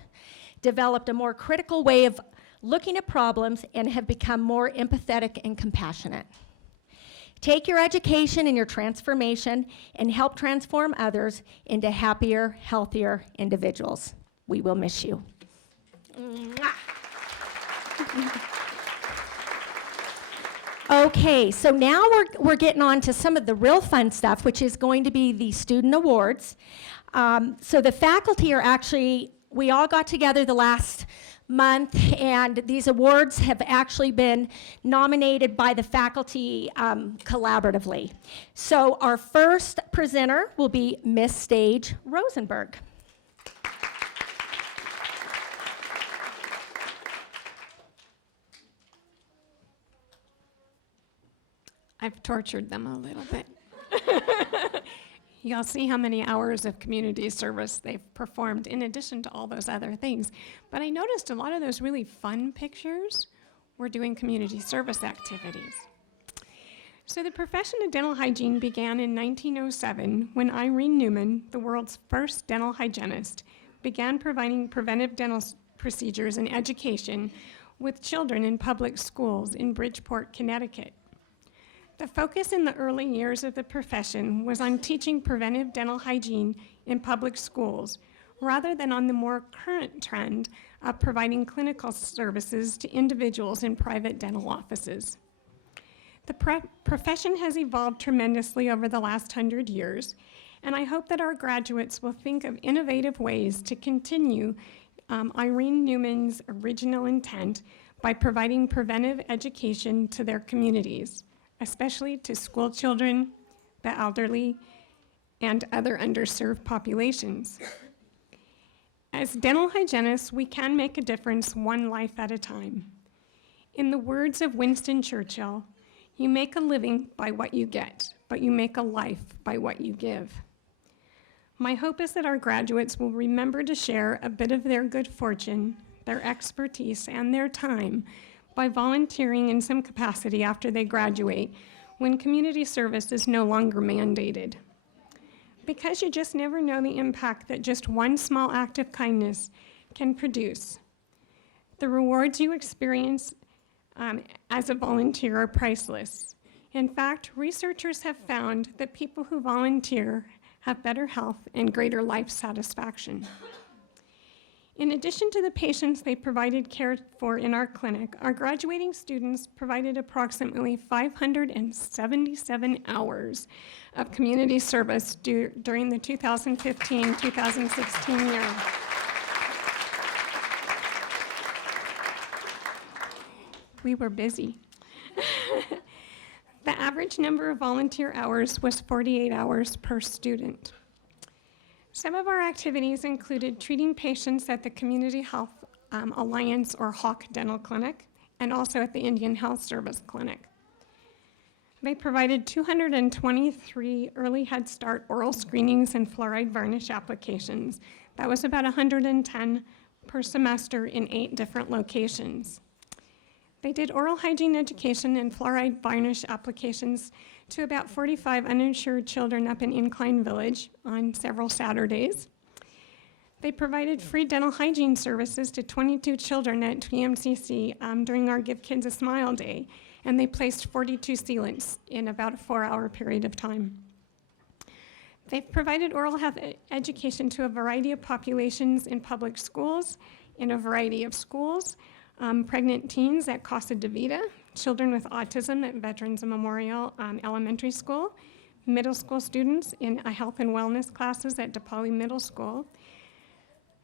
developed a more critical way of looking at problems, and have become more empathetic and compassionate. Take your education and your transformation and help transform others into happier, healthier individuals. We will miss you. Mwah. Okay, so now we're getting on to some of the real fun stuff, which is going to be the student awards. So the faculty are actually, we all got together the last month, and these awards have actually been nominated by the faculty collaboratively. So our first presenter will be Miss Stage Rosenberg. I've tortured them a little bit. You'll see how many hours of community service they've performed in addition to all those other things. But I noticed a lot of those really fun pictures were doing community service activities. So the profession of dental hygiene began in 1907 when Irene Newman, the world's first dental hygienist, began providing preventive dental procedures and education with children in public schools in Bridgeport, Connecticut. The focus in the early years of the profession was on teaching preventive dental hygiene in public schools, rather than on the more current trend of providing clinical services to individuals in private dental offices. The profession has evolved tremendously over the last 100 years, and I hope that our graduates will think of innovative ways to continue Irene Newman's original intent by providing preventive education to their communities, especially to school children, the elderly, and other underserved populations. As dental hygienists, we can make a difference one life at a time. In the words of Winston Churchill, "You make a living by what you get, but you make a life by what you give." My hope is that our graduates will remember to share a bit of their good fortune, their expertise, and their time by volunteering in some capacity after they graduate when community service is no longer mandated. Because you just never know the impact that just one small act of kindness can produce. The rewards you experience as a volunteer are priceless, In fact, researchers have found that people who volunteer have better health and greater life satisfaction. In addition to the patients they provided care for in our clinic, our graduating students provided approximately 577 hours of community service during the 2015-2016 year. We were busy. The average number of volunteer hours was 48 hours per student. Some of our activities included treating patients at the Community Health Alliance or HAWK Dental Clinic and also at the Indian Health Service Clinic. They provided 223 early Head Start oral screenings and fluoride varnish applications. That was about 110 per semester in 8 different locations. They did oral hygiene education and fluoride varnish applications to about 45 uninsured children up in Incline Village on several Saturdays. They provided free dental hygiene services to 22 children at TMCC during our Give Kids a Smile Day, and they placed 42 sealants in about a 4-hour period of time. They've provided oral health education to a variety of populations in public schools, in a variety of schools, pregnant teens at Casa de Vida, children with autism at Veterans Memorial Elementary School, middle school students in health and wellness classes at DePauli Middle School,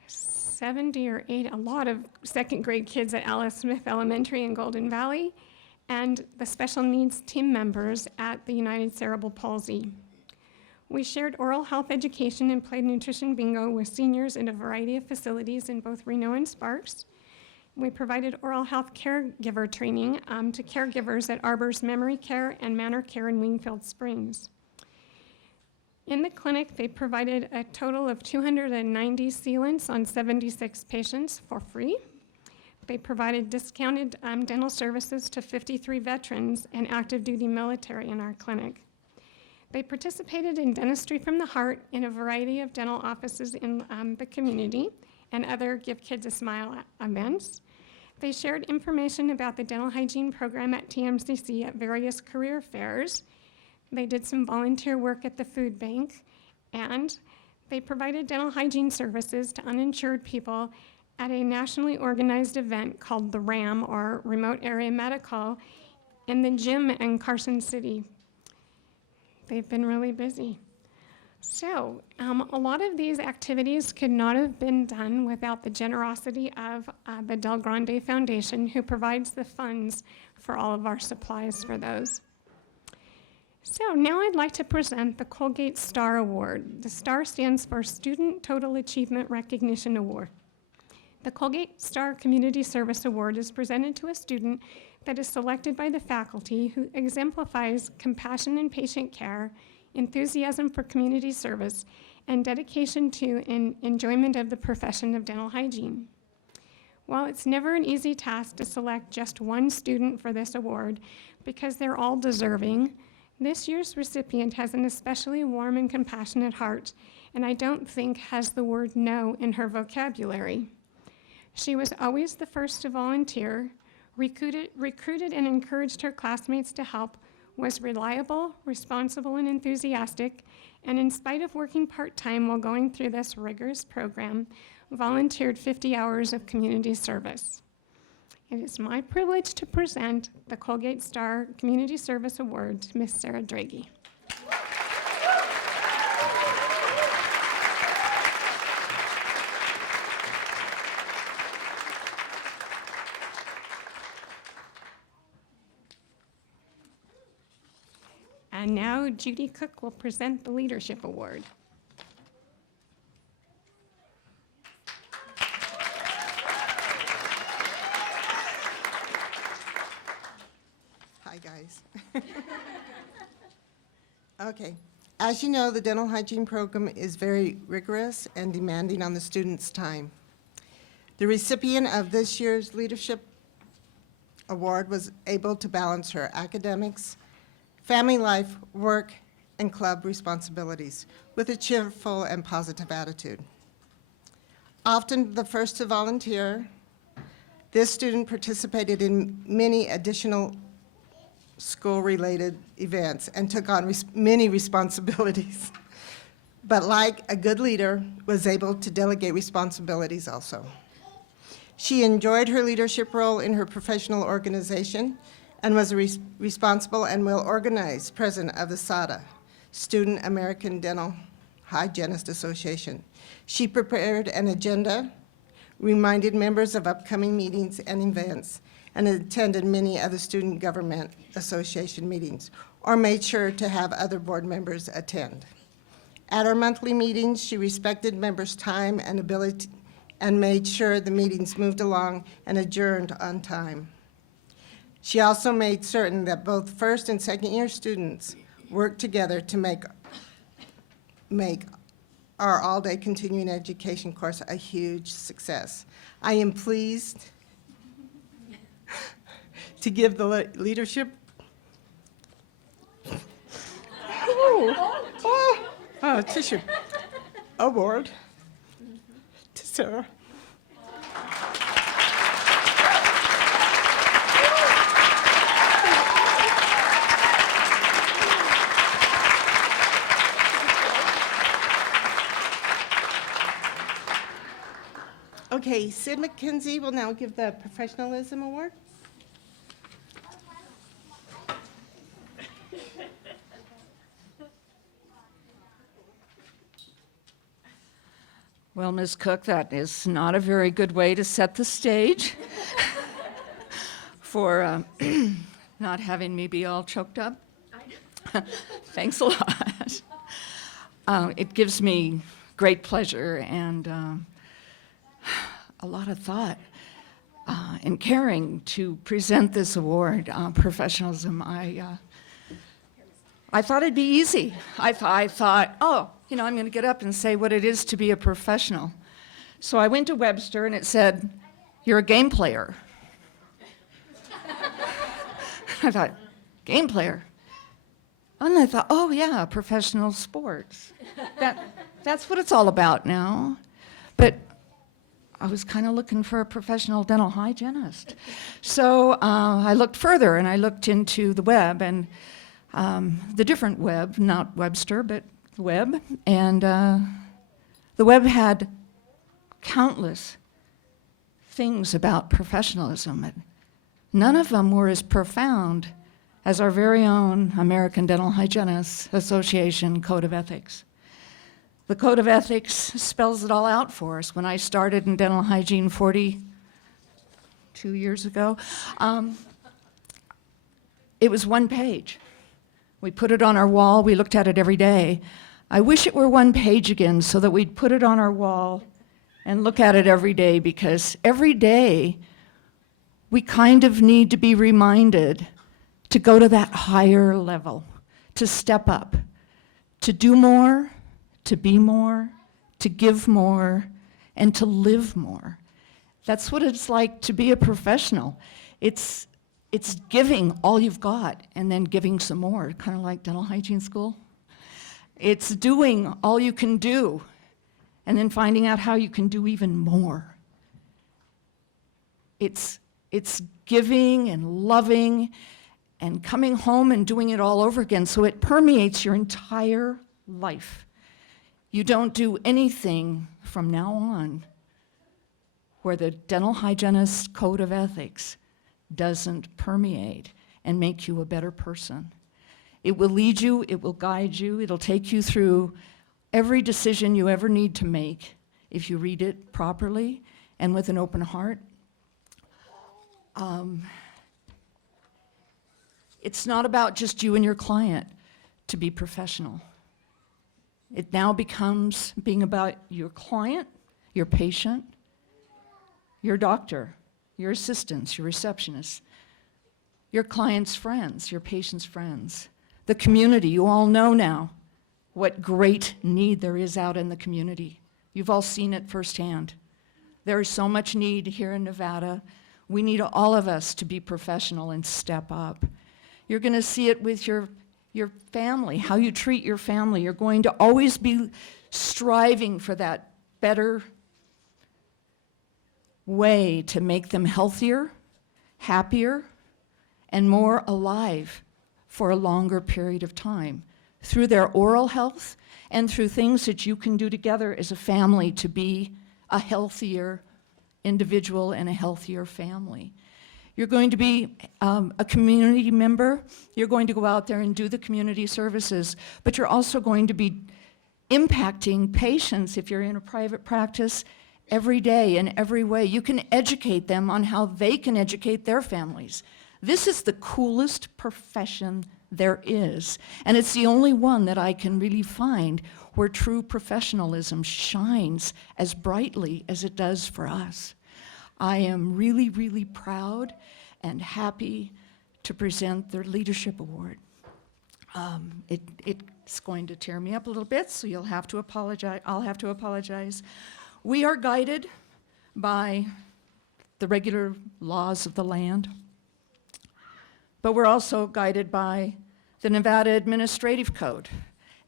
70 or 80, a lot of second grade kids at Alice Smith Elementary in Golden Valley, and the special needs team members at the United Cerebral Palsy. We shared oral health education and played nutrition bingo with seniors in a variety of facilities in both Reno and Sparks. We provided oral health caregiver training to caregivers at Arbor's Memory Care and Manor Care in Wingfield Springs. In the clinic, they provided a total of 290 sealants on 76 patients for free. They provided discounted dental services to 53 veterans and active duty military in our clinic. They participated in Dentistry from the Heart in a variety of dental offices in the community and other Give Kids a Smile events. They shared information about the dental hygiene program at TMCC at various career fairs. They did some volunteer work at the food bank, and they provided dental hygiene services to uninsured people at a nationally organized event called the RAM, or Remote Area Medical, in the gym in Carson City. They've been really busy. So, a lot of these activities could not have been done without the generosity of the Del Grande Foundation, who provides the funds for all of our supplies for those. So now I'd like to present the Colgate Star Award. The STAR stands for Student Total Achievement Recognition Award. The Colgate Star Community Service Award is presented to a student that is selected by the faculty who exemplifies compassion in patient care, enthusiasm for community service, and dedication to and enjoyment of the profession of dental hygiene. While it's never an easy task to select just one student for this award because they're all deserving, this year's recipient has an especially warm and compassionate heart, and I don't think has the word no in her vocabulary. She was always the first to volunteer, recruited and encouraged her classmates to help, was reliable, responsible, and enthusiastic, and in spite of working part-time while going through this rigorous program, volunteered 50 hours of community service. It is my privilege to present the Colgate Star Community Service Award to Ms. Sarah Draghi. And now Judy Cook will present the Leadership Award. Hi, guys. Okay. As you know, the dental hygiene program is very rigorous and demanding on the students' time. The recipient of this year's Leadership Award was able to balance her academics, family life, work, and club responsibilities with a cheerful and positive attitude. Often the first to volunteer, this student participated in many additional school-related events and took on many responsibilities. But like a good leader, was able to delegate responsibilities also. She enjoyed her leadership role in her professional organization and was a responsible and well-organized president of the SADA, Student American Dental Hygienist Association. She prepared an agenda, reminded members of upcoming meetings and events, and attended many other Student Government Association meetings, or made sure to have other board members attend. At our monthly meetings, she respected members' time and ability and made sure the meetings moved along and adjourned on time. She also made certain that both first and second year students worked together to make our all-day continuing education course a huge success. I am pleased to give the leadership tissue award to Sarah. Okay, Sid McKenzie will now give the Professionalism Award. Well, Ms. Cook, that is not a very good way to set the stage for not having me be all choked up. Thanks a lot. It gives me great pleasure and a lot of thought and caring to present this award, Professionalism. I thought it'd be easy. I thought, oh, you know, I'm going to get up and say what it is to be a professional. So I went to Webster and it said, you're a game player. I thought, game player? And I thought, oh yeah, professional sports. That's what it's all about now. But I was kind of looking for a professional dental hygienist. So I looked further and I looked into the web and the different web, not Webster, but the web. And the web had countless things about professionalism. And none of them were as profound as our very own American Dental Hygienists Association Code of Ethics. The Code of Ethics spells it all out for us. When I started in dental hygiene 42 years ago, it was one page. We put it on our wall, we looked at it every day. I wish it were one page again so that we'd put it on our wall and look at it every day, because every day we kind of need to be reminded to go to that higher level, to step up, to do more, to be more, to give more, and to live more. That's what it's like to be a professional. It's giving all you've got and then giving some more, kind of like dental hygiene school. It's doing all you can do and then finding out how you can do even more. It's giving and loving and coming home and doing it all over again, so it permeates your entire life. You don't do anything from now on where the dental hygienist code of ethics doesn't permeate and make you a better person. It will lead you, it will guide you, it'll take you through every decision you ever need to make if you read it properly and with an open heart. It's not about just you and your client to be professional. It now becomes being about your client, your patient, your doctor, your assistants, your receptionists, your client's friends, your patient's friends, the community. You all know now what great need there is out in the community. You've all seen it firsthand. There is so much need here in Nevada. We need all of us to be professional and step up. You're going to see it with your family, how you treat your family. You're going to always be striving for that better way to make them healthier, happier, and more alive for a longer period of time through their oral health and through things that you can do together as a family to be a healthier individual and a healthier family. You're going to be a community member. You're going to go out there and do the community services, but you're also going to be impacting patients if you're in a private practice every day in every way. You can educate them on how they can educate their families. This is the coolest profession there is, and it's the only one that I can really find where true professionalism shines as brightly as it does for us. I am really, really proud and happy to present their Leadership Award. It's going to tear me up a little bit, so you'll have to apologize. I'll have to apologize. We are guided by the regular laws of the land, but we're also guided by the Nevada Administrative Code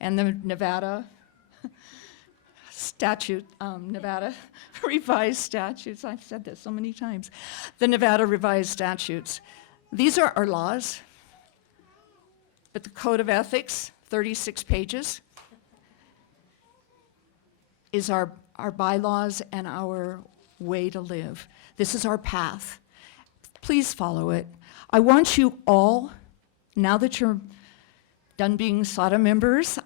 and the Nevada statute, Nevada revised statutes. I've said this so many times. The Nevada revised statutes. These are our laws, but the Code of Ethics, 36 pages, is our bylaws and our way to live. This is our path. Please follow it. I want you all, now that you're done being SADA members,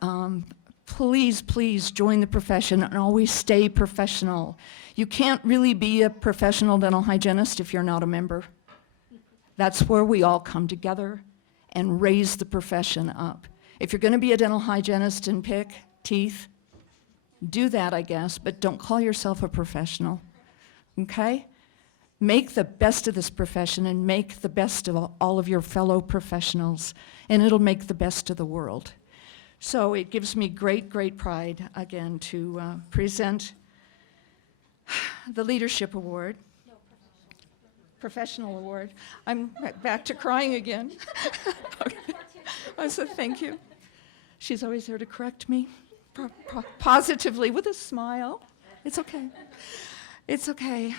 please join the profession and always stay professional. You can't really be a professional dental hygienist if you're not a member. That's where we all come together and raise the profession up. If you're going to be a dental hygienist and pick teeth, do that, I guess, but don't call yourself a professional, okay? Make the best of this profession and make the best of all of your fellow professionals, and it'll make the best of the world. So it gives me great, great pride, again, to present the Leadership Award. Professional Award. I'm back to crying again. Okay. I said, thank you. She's always there to correct me, positively, with a smile. It's okay. It's okay.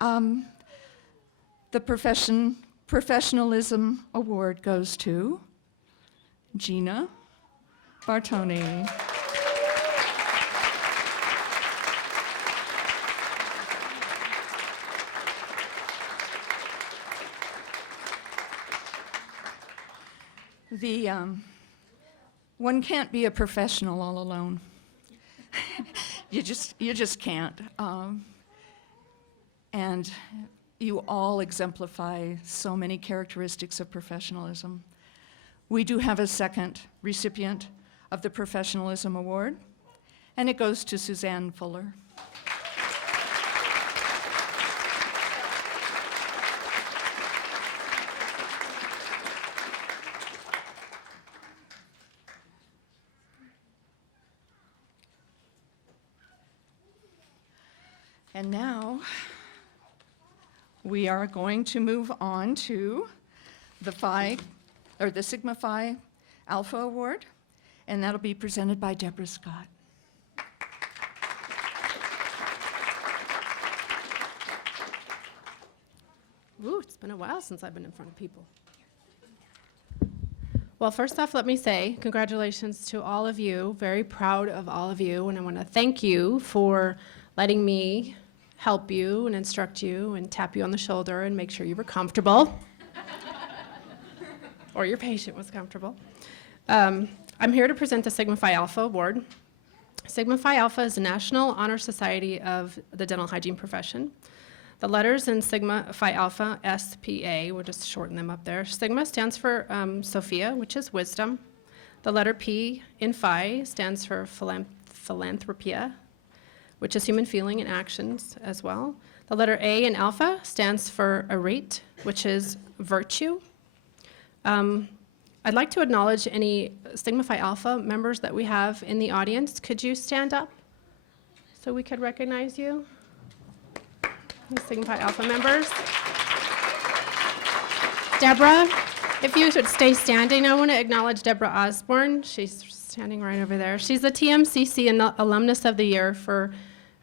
The Professionalism Award goes to Gina Bartoni. One can't be a professional all alone. You just can't. And you all exemplify so many characteristics of professionalism. We do have a second recipient of the Professionalism Award, and it goes to Suzanne Fuller. And now, we are going to move on to the Sigma Phi Alpha Award, and that'll be presented by Deborah Scott. Ooh, it's been a while since I've been in front of people. Well, first off, let me say congratulations to all of you. Very proud of all of you, and I want to thank you for letting me help you and instruct you and tap you on the shoulder and make sure you were comfortable or your patient was comfortable. I'm here to present the Sigma Phi Alpha Award. Sigma Phi Alpha is the National Honor Society of the dental hygiene profession. The letters in Sigma Phi Alpha, SPA, we'll just shorten them up there. Sigma stands for Sophia, which is wisdom. The letter P in Phi stands for philanthropia, which is human feeling and actions as well. The letter A in Alpha stands for arete, which is virtue. I'd like to acknowledge any Sigma Phi Alpha members that we have in the audience. Could you stand up so we could recognize you? The Sigma Phi Alpha members. Deborah, if you should stay standing, I want to acknowledge Deborah Osborne. She's standing right over there. She's the TMCC Alumnus of the Year for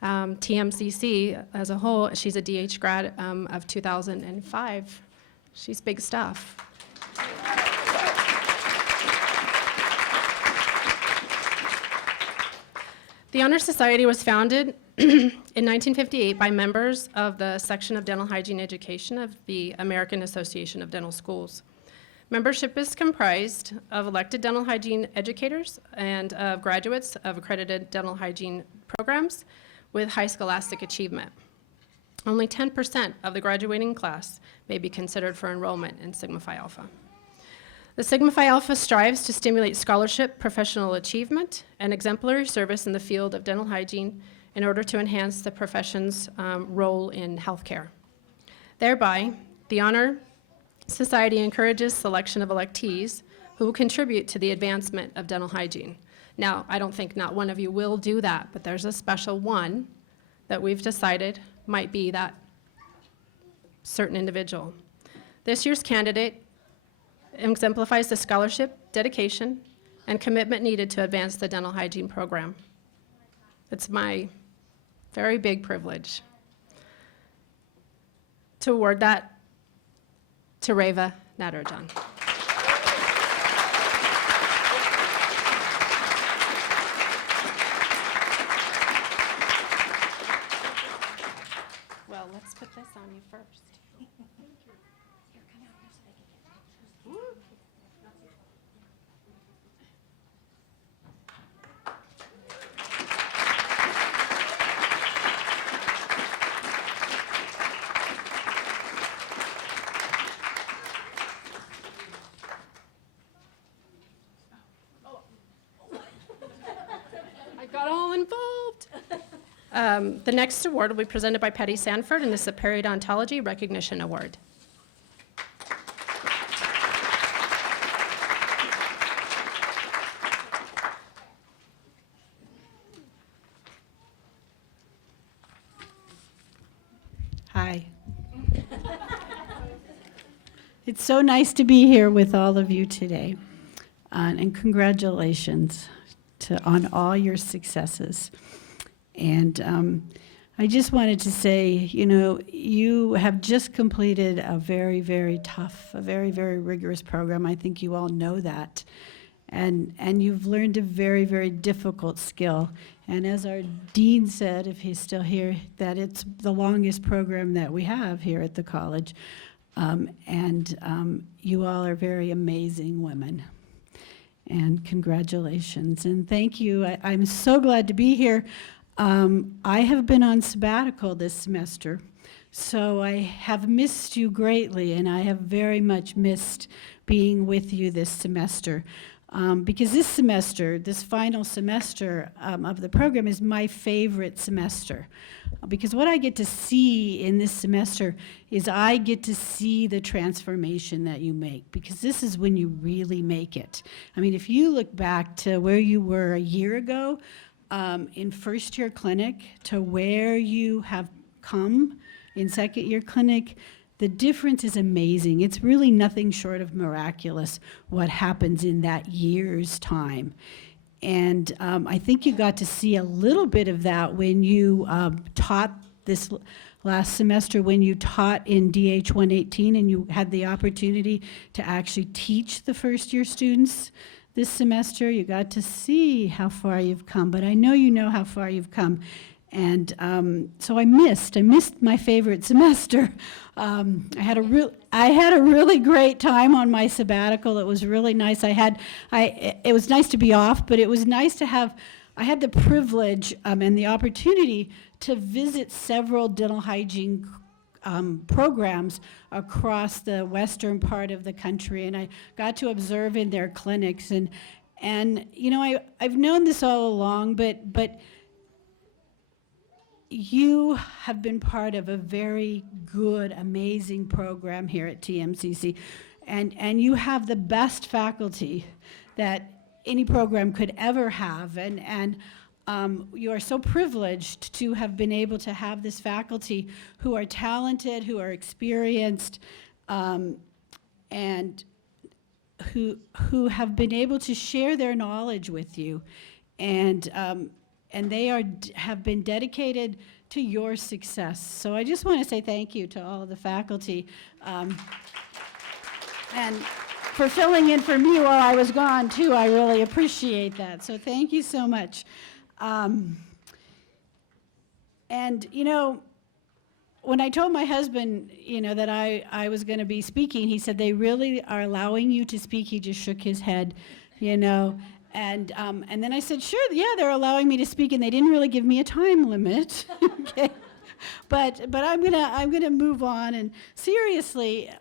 TMCC as a whole. She's a DH grad of 2005. She's big stuff. The Honor Society was founded in 1958 by members of the section of dental hygiene education of the American Association of Dental Schools. Membership is comprised of elected dental hygiene educators and of graduates of accredited dental hygiene programs with high scholastic achievement. Only 10% of the graduating class may be considered for enrollment in Sigma Phi Alpha. The Sigma Phi Alpha strives to stimulate scholarship, professional achievement, and exemplary service in the field of dental hygiene in order to enhance the profession's role in healthcare. Thereby, the Honor Society encourages selection of electees who will contribute to the advancement of dental hygiene. Now, I don't think not one of you will do that, but there's a special one that we've decided might be that certain individual. This year's candidate exemplifies the scholarship, dedication, and commitment needed to advance the dental hygiene program. It's my very big privilege to award that to Reva Natarajan. Well, let's put this on you first. I got all involved. The next award will be presented by Patty Sanford and the Periodontology Recognition Award. Hi. It's so nice to be here with all of you today. And congratulations on all your successes. And I just wanted to say, you know, you have just completed a very, very tough, a very, very rigorous program. I think you all know that. And you've learned a very, very difficult skill. And as our dean said, if he's still here, that it's the longest program that we have here at the college. You all are very amazing women. And congratulations. And thank you. I'm so glad to be here. I have been on sabbatical this semester, so I have missed you greatly, and I have very much missed being with you this semester. Because this semester, this final semester of the program is my favorite semester. Because what I get to see in this semester is I get to see the transformation that you make, because this is when you really make it. I mean, if you look back to where you were a year ago in first year clinic to where you have come in second year clinic, the difference is amazing. It's really nothing short of miraculous what happens in that year's time. And I think you got to see a little bit of that when you taught this last semester, when you taught in DH 118 and you had the opportunity to actually teach the first year students this semester. You got to see how far you've come, but I know you know how far you've come. And so I missed my favorite semester. I had a really great time on my sabbatical. It was really nice. It was nice to be off, but it was nice to have. I had the privilege and the opportunity to visit several dental hygiene programs across the western part of the country, and I got to observe in their clinics. And you know, I've known this all along, but you have been part of a very good, amazing program here at TMCC, and you have the best faculty that any program could ever have, and you are so privileged to have been able to have this faculty who are talented, who are experienced, and who have been able to share their knowledge with you, and they have been dedicated to your success. So I just want to say thank you to all of the faculty, and for filling in for me while I was gone too. I really appreciate that. So thank you so much. And, you know, when I told my husband, you know, that I was going to be speaking, he said, they really are allowing you to speak. He just shook his head, you know. And then I said, sure, yeah, they're allowing me to speak, and they didn't really give me a time limit. Okay. But I'm gonna move on. And seriously,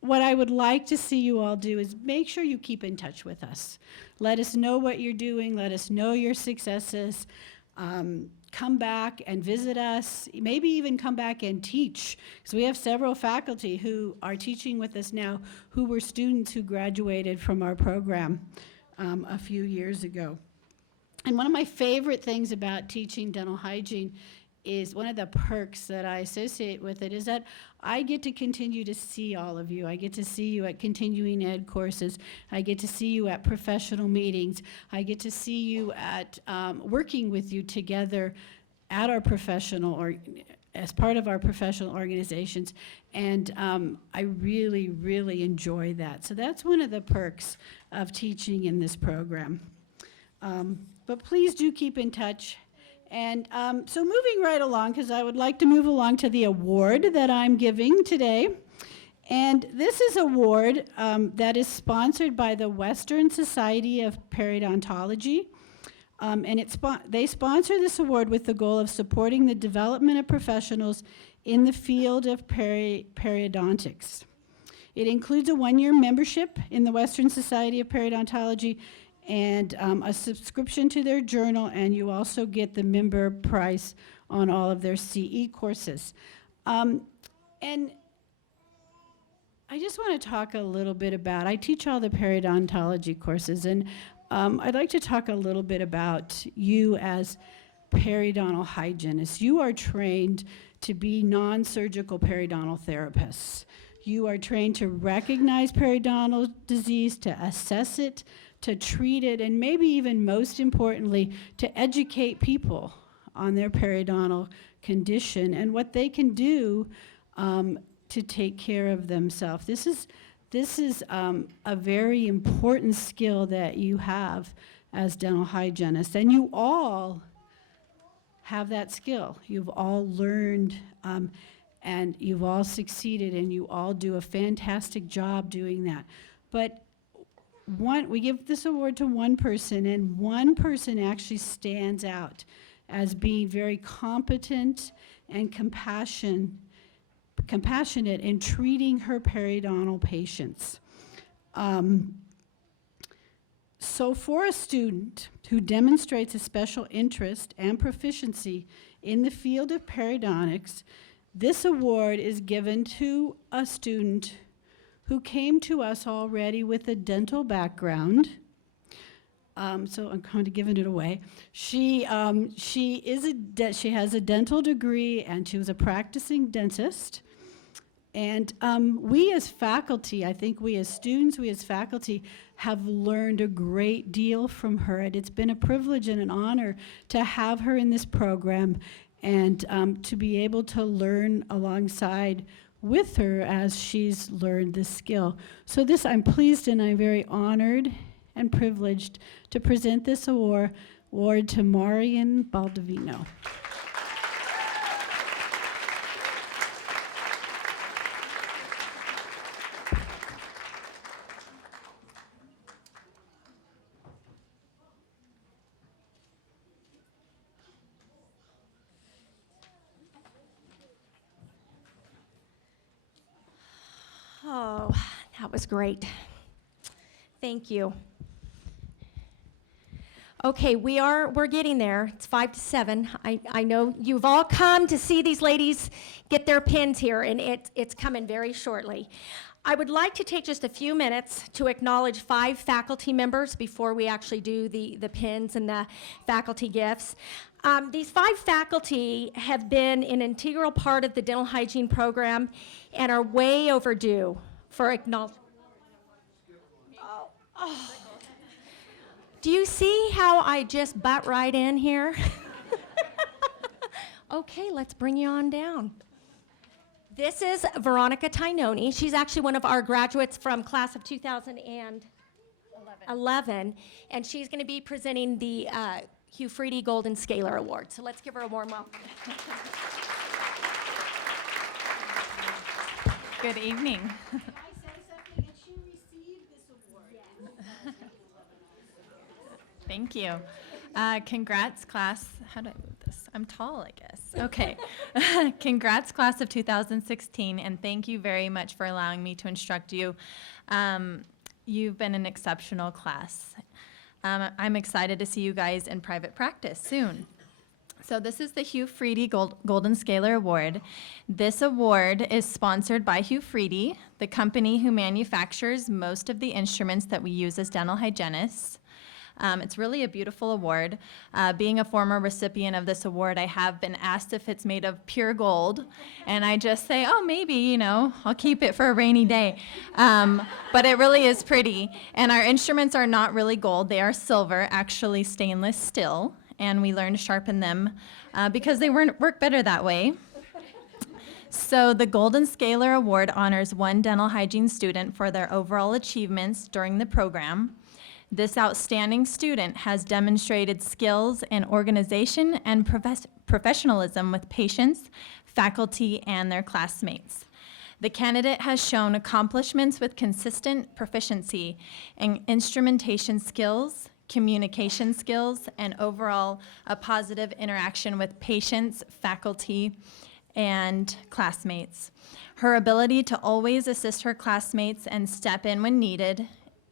what I would like to see you all do is make sure you keep in touch with us. Let us know what you're doing. Let us know your successes. Come back and visit us. Maybe even come back and teach. Because we have several faculty who are teaching with us now who were students who graduated from our program a few years ago. And one of my favorite things about teaching dental hygiene is one of the perks that I associate with it is that I get to continue to see all of you. I get to see you at continuing ed courses. I get to see you at professional meetings. I get to see you at working with you together at our professional or as part of our professional organizations. And I really, really enjoy that. So that's one of the perks of teaching in this program. But please do keep in touch. And so moving right along, because I would like to move along to the award that I'm giving today. And this is an award that is sponsored by the Western Society of Periodontology. And they sponsor this award with the goal of supporting the development of professionals in the field of periodontics. It includes a one-year membership in the Western Society of Periodontology and a subscription to their journal, and you also get the member price on all of their CE courses. And I just want to talk a little bit about, I teach all the periodontology courses, and I'd like to talk a little bit about you as periodontal hygienists. You are trained to be non-surgical periodontal therapists. You are trained to recognize periodontal disease, to assess it, to treat it, and maybe even most importantly, to educate people on their periodontal condition and what they can do to take care of themselves. This is a very important skill that you have as dental hygienists, and you all have that skill. You've all learned and you've all succeeded, and you all do a fantastic job doing that. But we give this award to one person, and one person actually stands out as being very competent and compassionate in treating her periodontal patients. So for a student who demonstrates a special interest and proficiency in the field of periodontics, this award is given to a student who came to us already with a dental background. So I'm kind of giving it away. She has a dental degree, and she was a practicing dentist. And we as faculty, I think we as students, we as faculty, have learned a great deal from her. And it's been a privilege and an honor to have her in this program and to be able to learn alongside with her as she's learned this skill. So I'm pleased and I'm very honored and privileged to present this award to Marian Baldovino. Oh, that was great. Thank you. Okay, we're getting there. It's 5 to 7. I know you've all come to see these ladies get their pins here, and it's coming very shortly. I would like to take just a few minutes to acknowledge 5 faculty members before we actually do the pins and the faculty gifts. These 5 faculty have been an integral part of the dental hygiene program and are way overdue for acknowledgement. Oh. Do you see how I just butt right in here? Okay, let's bring you on down. This is Veronica Tainoni. She's actually one of our graduates from class of 2011, and she's going to be presenting the Hugh Freedy Golden Scalar Award. So let's give her a warm welcome. Good evening. Thank you. Congrats, class. How do I move this? I'm tall, I guess. Okay. Congrats, class of 2016, and thank you very much for allowing me to instruct you. You've been an exceptional class. I'm excited to see you guys in private practice soon. So this is the Hugh Freedy Golden Scalar Award. This award is sponsored by Hugh Freedy, the company who manufactures most of the instruments that we use as dental hygienists. It's really a beautiful award. Being a former recipient of this award, I have been asked if it's made of pure gold, and I just say, oh, maybe, you know, I'll keep it for a rainy day. But it really is pretty, and our instruments are not really gold. They are silver, actually stainless steel, and we learn to sharpen them because they work better that way. So the Golden Scalar Award honors one dental hygiene student for their overall achievements during the program. This outstanding student has demonstrated skills in organization and professionalism with patients, faculty, and their classmates. The candidate has shown accomplishments with consistent proficiency in instrumentation skills, communication skills, and overall a positive interaction with patients, faculty, and classmates. Her ability to always assist her classmates and step in when needed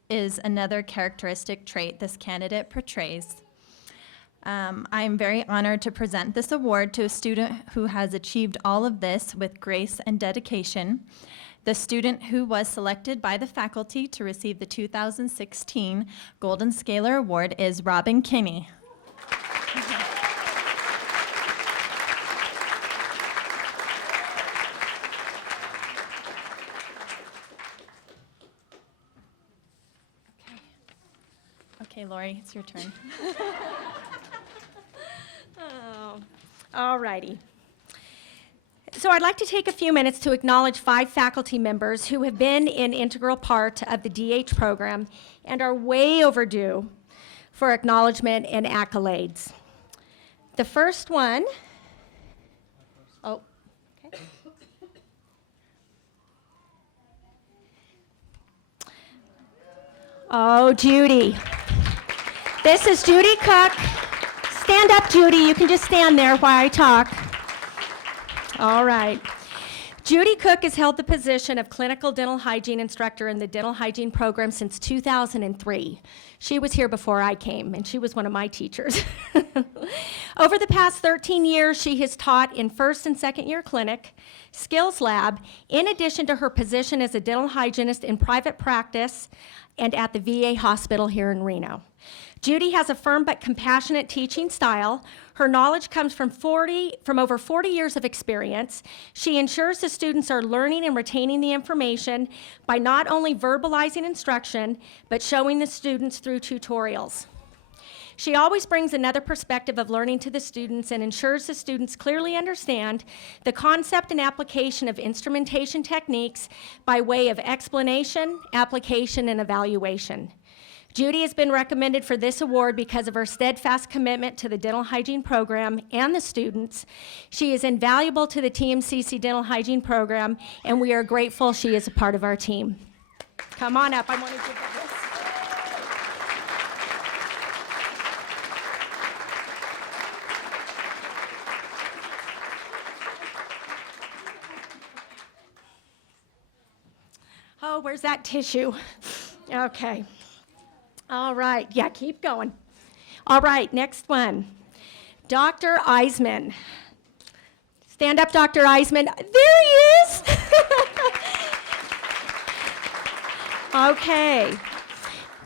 is another characteristic trait this candidate portrays. I am very honored to present this award to a student who has achieved all of this with grace and dedication. The student who was selected by the faculty to receive the 2016 Golden Scalar Award is Robin Kinney. Okay, Lori, it's your turn. Oh, all righty. So I'd like to take a few minutes to acknowledge 5 faculty members who have been an integral part of the DH program and are way overdue for acknowledgement and accolades. The first one, okay. Oh, Judy. This is Judy Cook. Stand up, Judy. You can just stand there while I talk. All right. Judy Cook has held the position of clinical dental hygiene instructor in the dental hygiene program since 2003. She was here before I came, and she was one of my teachers. Over the past 13 years, she has taught in first and second year clinic, skills lab, in addition to her position as a dental hygienist in private practice and at the VA hospital here in Reno. Judy has a firm but compassionate teaching style. Her knowledge comes from over 40 years of experience. She ensures the students are learning and retaining the information by not only verbalizing instruction, but showing the students through tutorials. She always brings another perspective of learning to the students and ensures the students clearly understand the concept and application of instrumentation techniques by way of explanation, application, and evaluation. Judy has been recommended for this award because of her steadfast commitment to the dental hygiene program and the students. She is invaluable to the TMCC dental hygiene program, and we are grateful she is a part of our team. Come on up, I want to give you this. Oh, where's that tissue? Okay. All right, yeah, keep going. All right, next one. Dr. Eisman. Stand up, Dr. Eisman. There he is. Okay.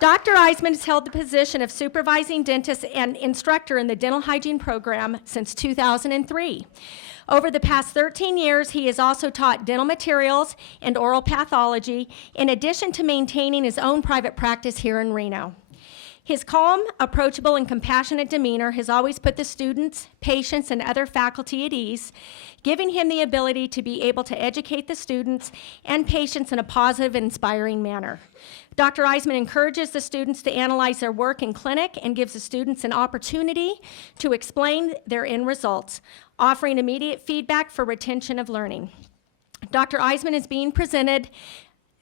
Dr. Eisman has held the position of supervising dentist and instructor in the dental hygiene program since 2003. Over the past 13 years, he has also taught dental materials and oral pathology, in addition to maintaining his own private practice here in Reno. His calm, approachable, and compassionate demeanor has always put the students, patients, and other faculty at ease, giving him the ability to be able to educate the students and patients in a positive and inspiring manner. Dr. Eisman encourages the students to analyze their work in clinic and gives the students an opportunity to explain their end results, offering immediate feedback for retention of learning. Dr. Eisman is being presented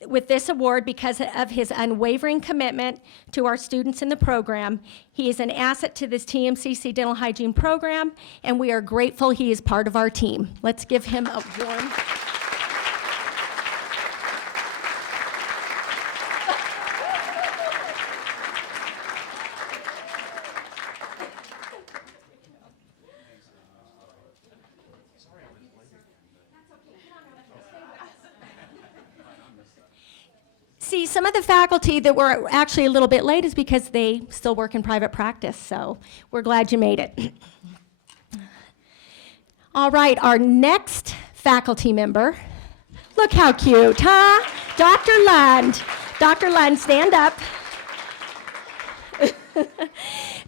with this award because of his unwavering commitment to our students in the program. He is an asset to this TMCC dental hygiene program, and we are grateful he is part of our team. Let's give him a warm. See, some of the faculty that were actually a little bit late is because they still work in private practice, so we're glad you made it. All right, our next faculty member. Look how cute, huh? Dr. Lund. Dr. Lund, stand up.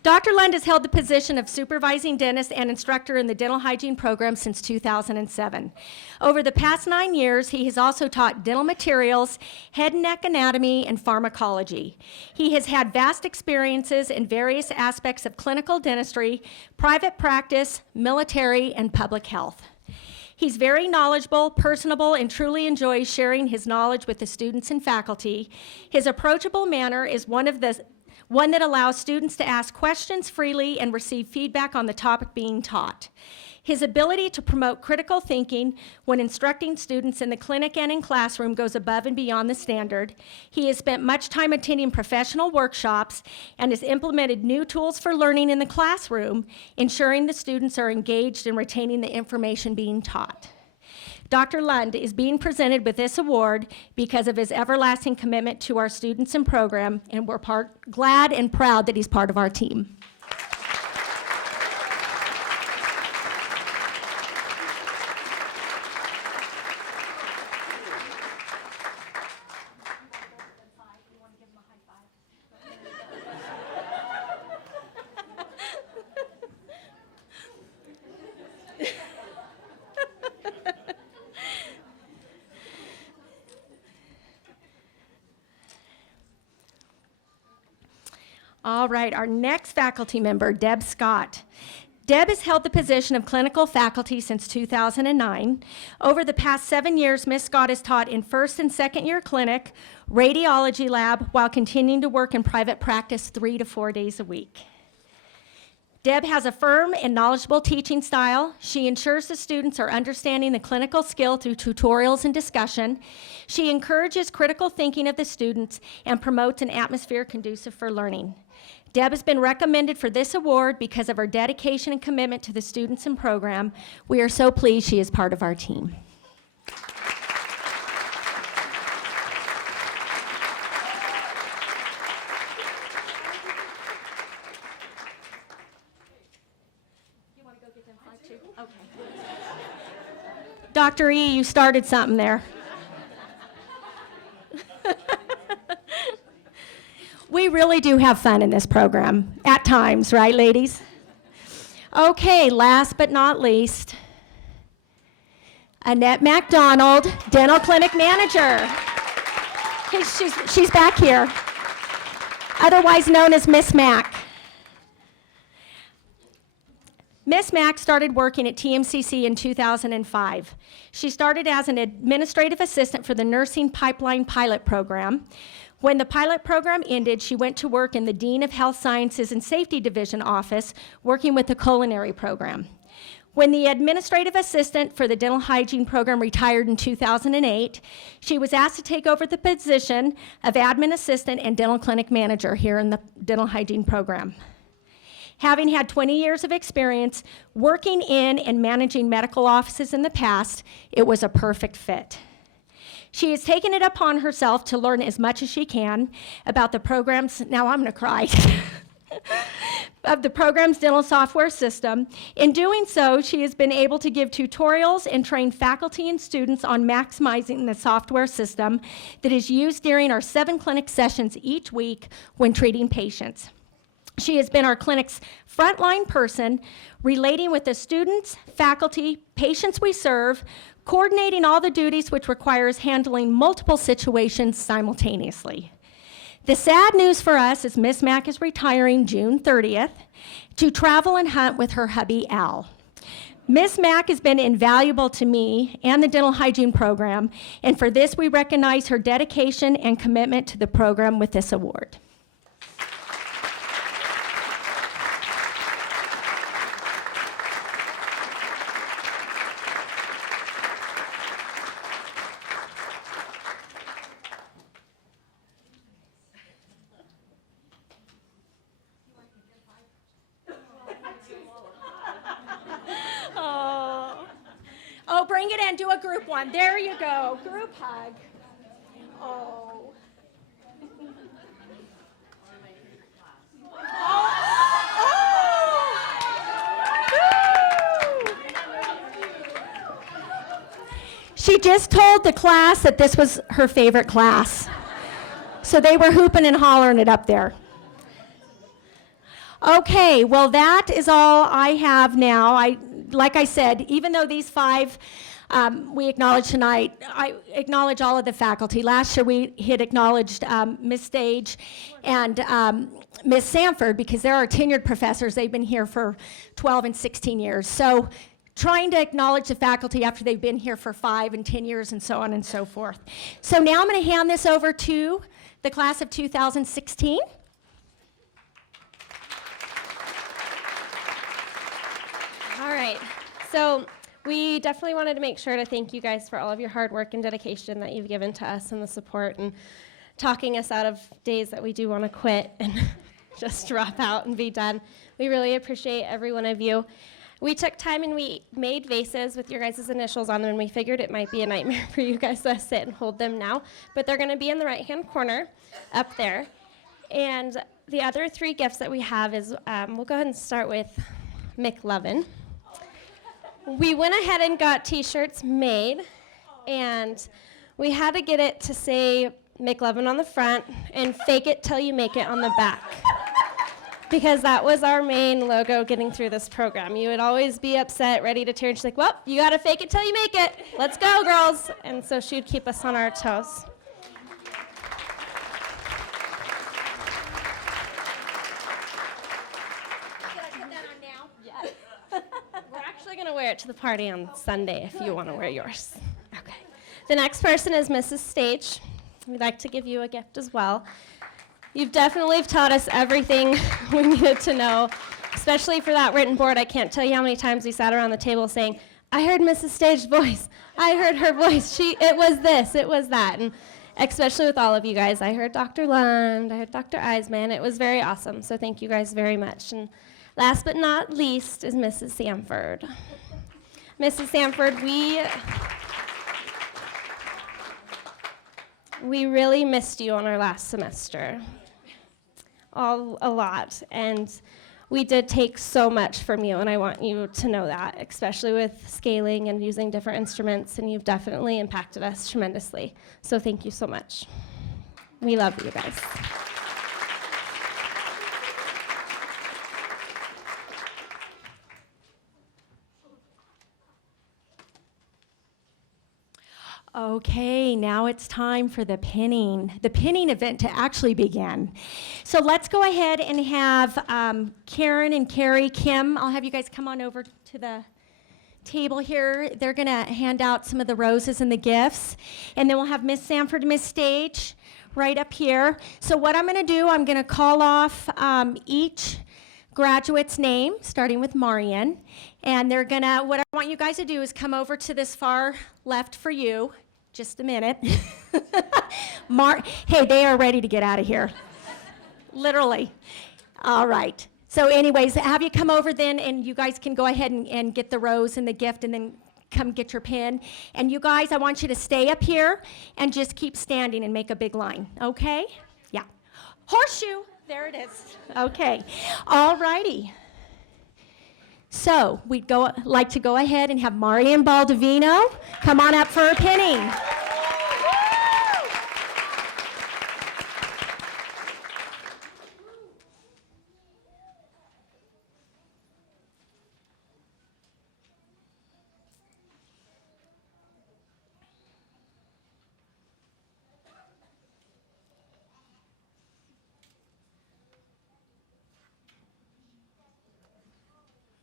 Dr. Lund has held the position of supervising dentist and instructor in the dental hygiene program since 2007. Over the past 9 years, he has also taught dental materials, head and neck anatomy, and pharmacology. He has had vast experiences in various aspects of clinical dentistry, private practice, military, and public health. He's very knowledgeable, personable, and truly enjoys sharing his knowledge with the students and faculty. His approachable manner is one that allows students to ask questions freely and receive feedback on the topic being taught. His ability to promote critical thinking when instructing students in the clinic and in classroom goes above and beyond the standard. He has spent much time attending professional workshops and has implemented new tools for learning in the classroom, ensuring the students are engaged in retaining the information being taught. Dr. Lund is being presented with this award because of his everlasting commitment to our students and program, and we're glad and proud that he's part of our team. All right, our next faculty member, Deb Scott. Deb has held the position of clinical faculty since 2009. Over the past 7 years, Ms. Scott has taught in first and second year clinic, radiology lab, while continuing to work in private practice 3 to 4 days a week. Deb has a firm and knowledgeable teaching style. She ensures the students are understanding the clinical skill through tutorials and discussion. She encourages critical thinking of the students and promotes an atmosphere conducive for learning. Deb has been recommended for this award because of her dedication and commitment to the students and program. We are so pleased she is part of our team. Dr. E, you started something there. We really do have fun in this program, at times, right, ladies? Okay, last but not least, Annette MacDonald, Dental Clinic Manager. She's back here, otherwise known as Miss Mac. Miss Mack started working at TMCC in 2005. She started as an administrative assistant for the Nursing Pipeline Pilot Program. When the pilot program ended, she went to work in the Dean of Health Sciences and Safety Division office, working with the culinary program. When the administrative assistant for the dental hygiene program retired in 2008, she was asked to take over the position of admin assistant and dental clinic manager here in the dental hygiene program. Having had 20 years of experience working in and managing medical offices in the past, it was a perfect fit. She has taken it upon herself to learn as much as she can about the program's, now I'm gonna cry, of the program's dental software system. In doing so, she has been able to give tutorials and train faculty and students on maximizing the software system that is used during our 7 clinic sessions each week when treating patients. She has been our clinic's frontline person, relating with the students, faculty, patients we serve, coordinating all the duties which requires handling multiple situations simultaneously. The sad news for us is Miss Mack is retiring June 30th to travel and hunt with her hubby, Al. Miss Mack has been invaluable to me and the dental hygiene program, and for this we recognize her dedication and commitment to the program with this award. Oh, bring it in, do a group one. There you go, group hug. Oh. She just told the class that this was her favorite class. So they were hooping and hollering it up there. Okay, well that is all I have now. Like I said, even though these five we acknowledge tonight, I acknowledge all of the faculty. Last year we had acknowledged Ms. Stage and Ms. Sanford because they're our tenured professors. They've been here for 12 and 16 years. So trying to acknowledge the faculty after they've been here for 5 and 10 years and so on and so forth. So now I'm going to hand this over to the class of 2016. All right, so we definitely wanted to make sure to thank you guys for all of your hard work and dedication that you've given to us and the support and talking us out of days that we do want to quit and just drop out and be done. We really appreciate every one of you. We took time and we made vases with your guys' initials on them, and we figured it might be a nightmare for you guys to sit and hold them now, but they're going to be in the right-hand corner up there. And the other 3 gifts that we have is, we'll go ahead and start with McLovin. We went ahead and got t-shirts made, and we had to get it to say McLovin on the front and fake it till you make it on the back. Because that was our main logo getting through this program. You would always be upset, ready to tear, and she's like, well, you gotta fake it till you make it. Let's go, girls. And so she would keep us on our toes. We're actually going to wear it to the party on Sunday if you want to wear yours. Okay. The next person is Mrs. Stage. We'd like to give you a gift as well. You've definitely taught us everything we needed to know, especially for that written board. I can't tell you how many times we sat around the table saying, I heard Mrs. Stage's voice. I heard her voice. It was this, it was that. And especially with all of you guys. I heard Dr. Lund, I heard Dr. Eisman. It was very awesome. So thank you guys very much. And last but not least is Mrs. Sanford. Mrs. Sanford, we really missed you on our last semester. A lot. And we did take so much from you, and I want you to know that, especially with scaling and using different instruments, and you've definitely impacted us tremendously. So thank you so much. We love you guys. Okay, now it's time for the pinning event to actually begin. So let's go ahead and have Karen and Carrie, Kim, I'll have you guys come on over to the table here. They're gonna hand out some of the roses and the gifts. And then we'll have Miss Sanford and Miss Stage right up here. So what I'm gonna do, I'm gonna call off each graduate's name, starting with Marian. And what I want you guys to do is come over to this far left for you. Just a minute. Hey, they are ready to get out of here. Literally. All right. So anyways, have you come over then, and you guys can go ahead and get the rose and the gift, and then come get your pin. And you guys, I want you to stay up here and just keep standing and make a big line, okay? Yeah. Horseshoe. There it is. Okay. All righty. So we'd like to go ahead and have Marian Baldovino come on up for her pinning.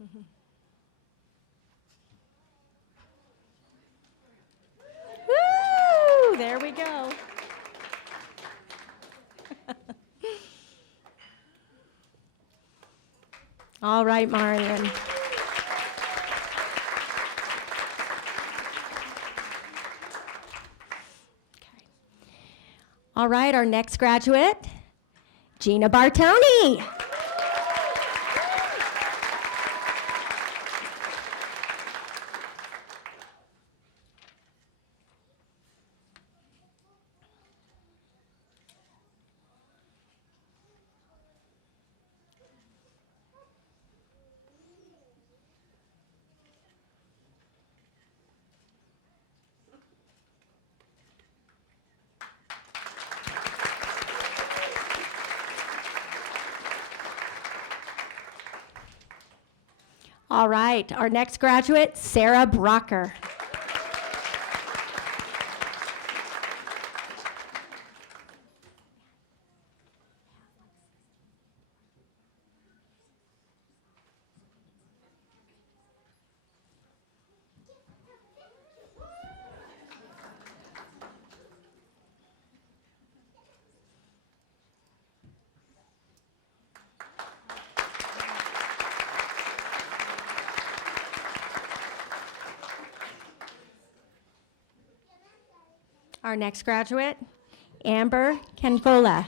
Woo! There we go. All right, Marion. All right, our next graduate, Gina Bartoni. All right, our next graduate, Sarah Brocker. Our next graduate, Amber Kengola.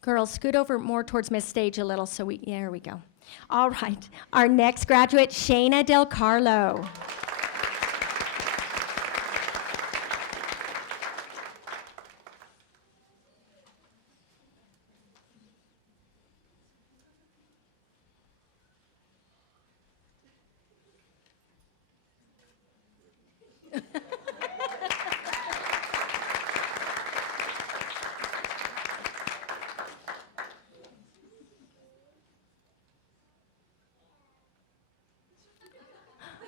Girls, scoot over more towards Miss Stage a little there we go. All right, our next graduate, Shayna Del Carlo.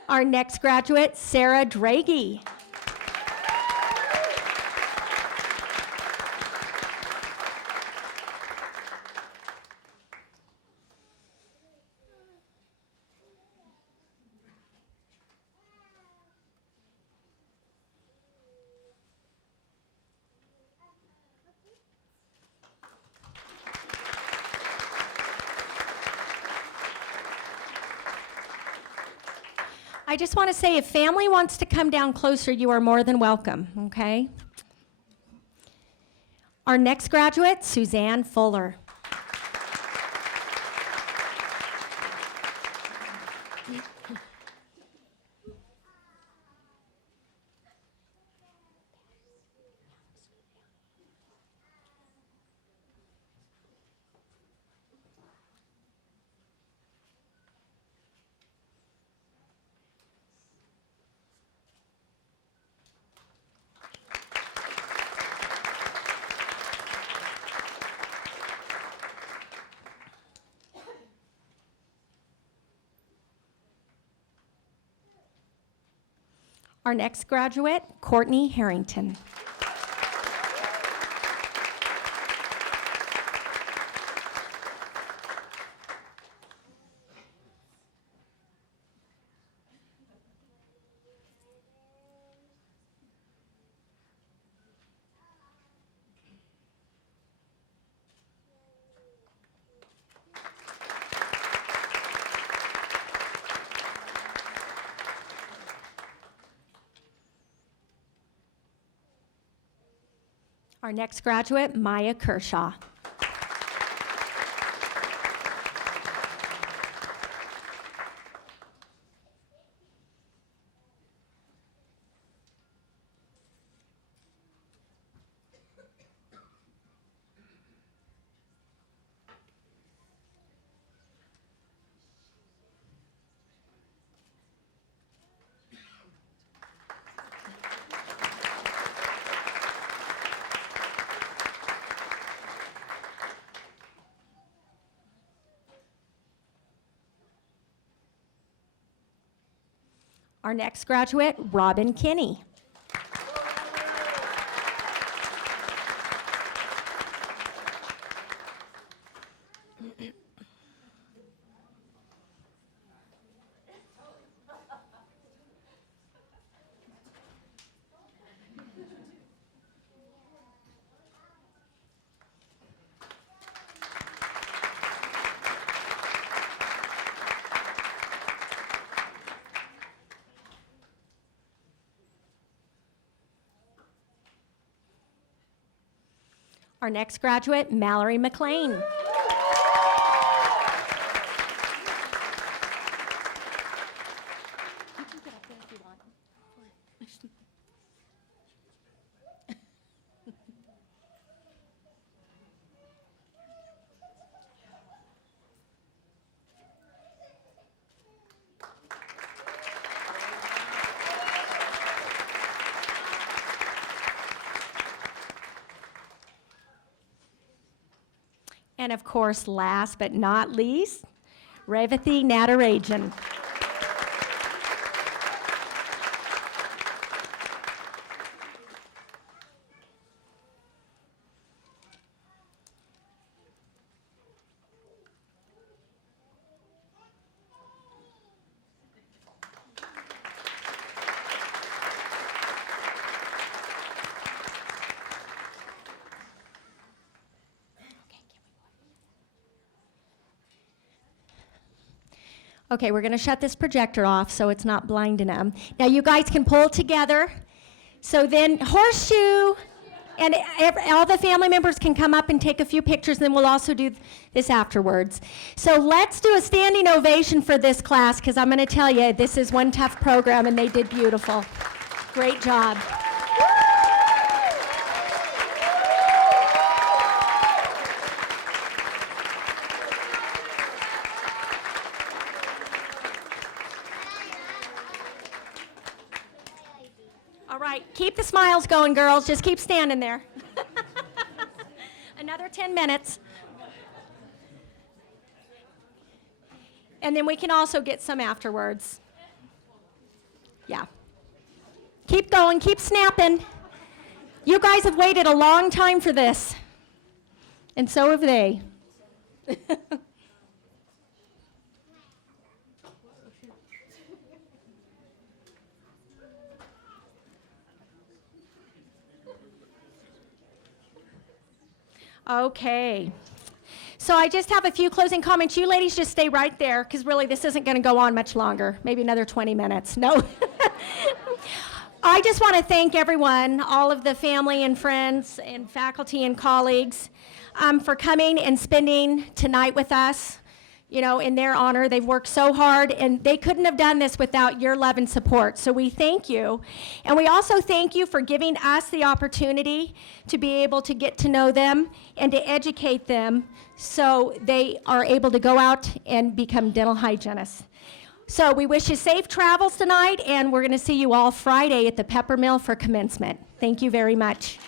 Our next graduate, Sarah Draghi. I just want to say if family wants to come down closer, you are more than welcome, okay? Our next graduate, Suzanne Fuller. Our next graduate, Courtney Harrington. Our next graduate, Maya Kershaw. Our next graduate, Robin Kinney. Our next graduate, Mallory McLean. And of course, last but not least, Revathi Natarajan. Okay, we're going to shut this projector off so it's not blinding them. Now you guys can pull together. So then horseshoe, and all the family members can come up and take a few pictures, and then we'll also do this afterwards. So let's do a standing ovation for this class, because I'm going to tell you, this is one tough program, and they did beautiful. Great job. All right, keep the smiles going, girls. Just keep standing there. Another 10 minutes. And then we can also get some afterwards. Yeah. Keep going, keep snapping. You guys have waited a long time for this. And so have they. Okay. So I just have a few closing comments. You ladies just stay right there, because really this isn't going to go on much longer. Maybe another 20 minutes. No. I just want to thank everyone, all of the family and friends and faculty and colleagues, for coming and spending tonight with us. You know, in their honor, they've worked so hard, and they couldn't have done this without your love and support. So we thank you. And we also thank you for giving us the opportunity to be able to get to know them and to educate them so they are able to go out and become dental hygienists. So we wish you safe travels tonight, and we're going to see you all Friday at the Pepper Mill for commencement. Thank you very much.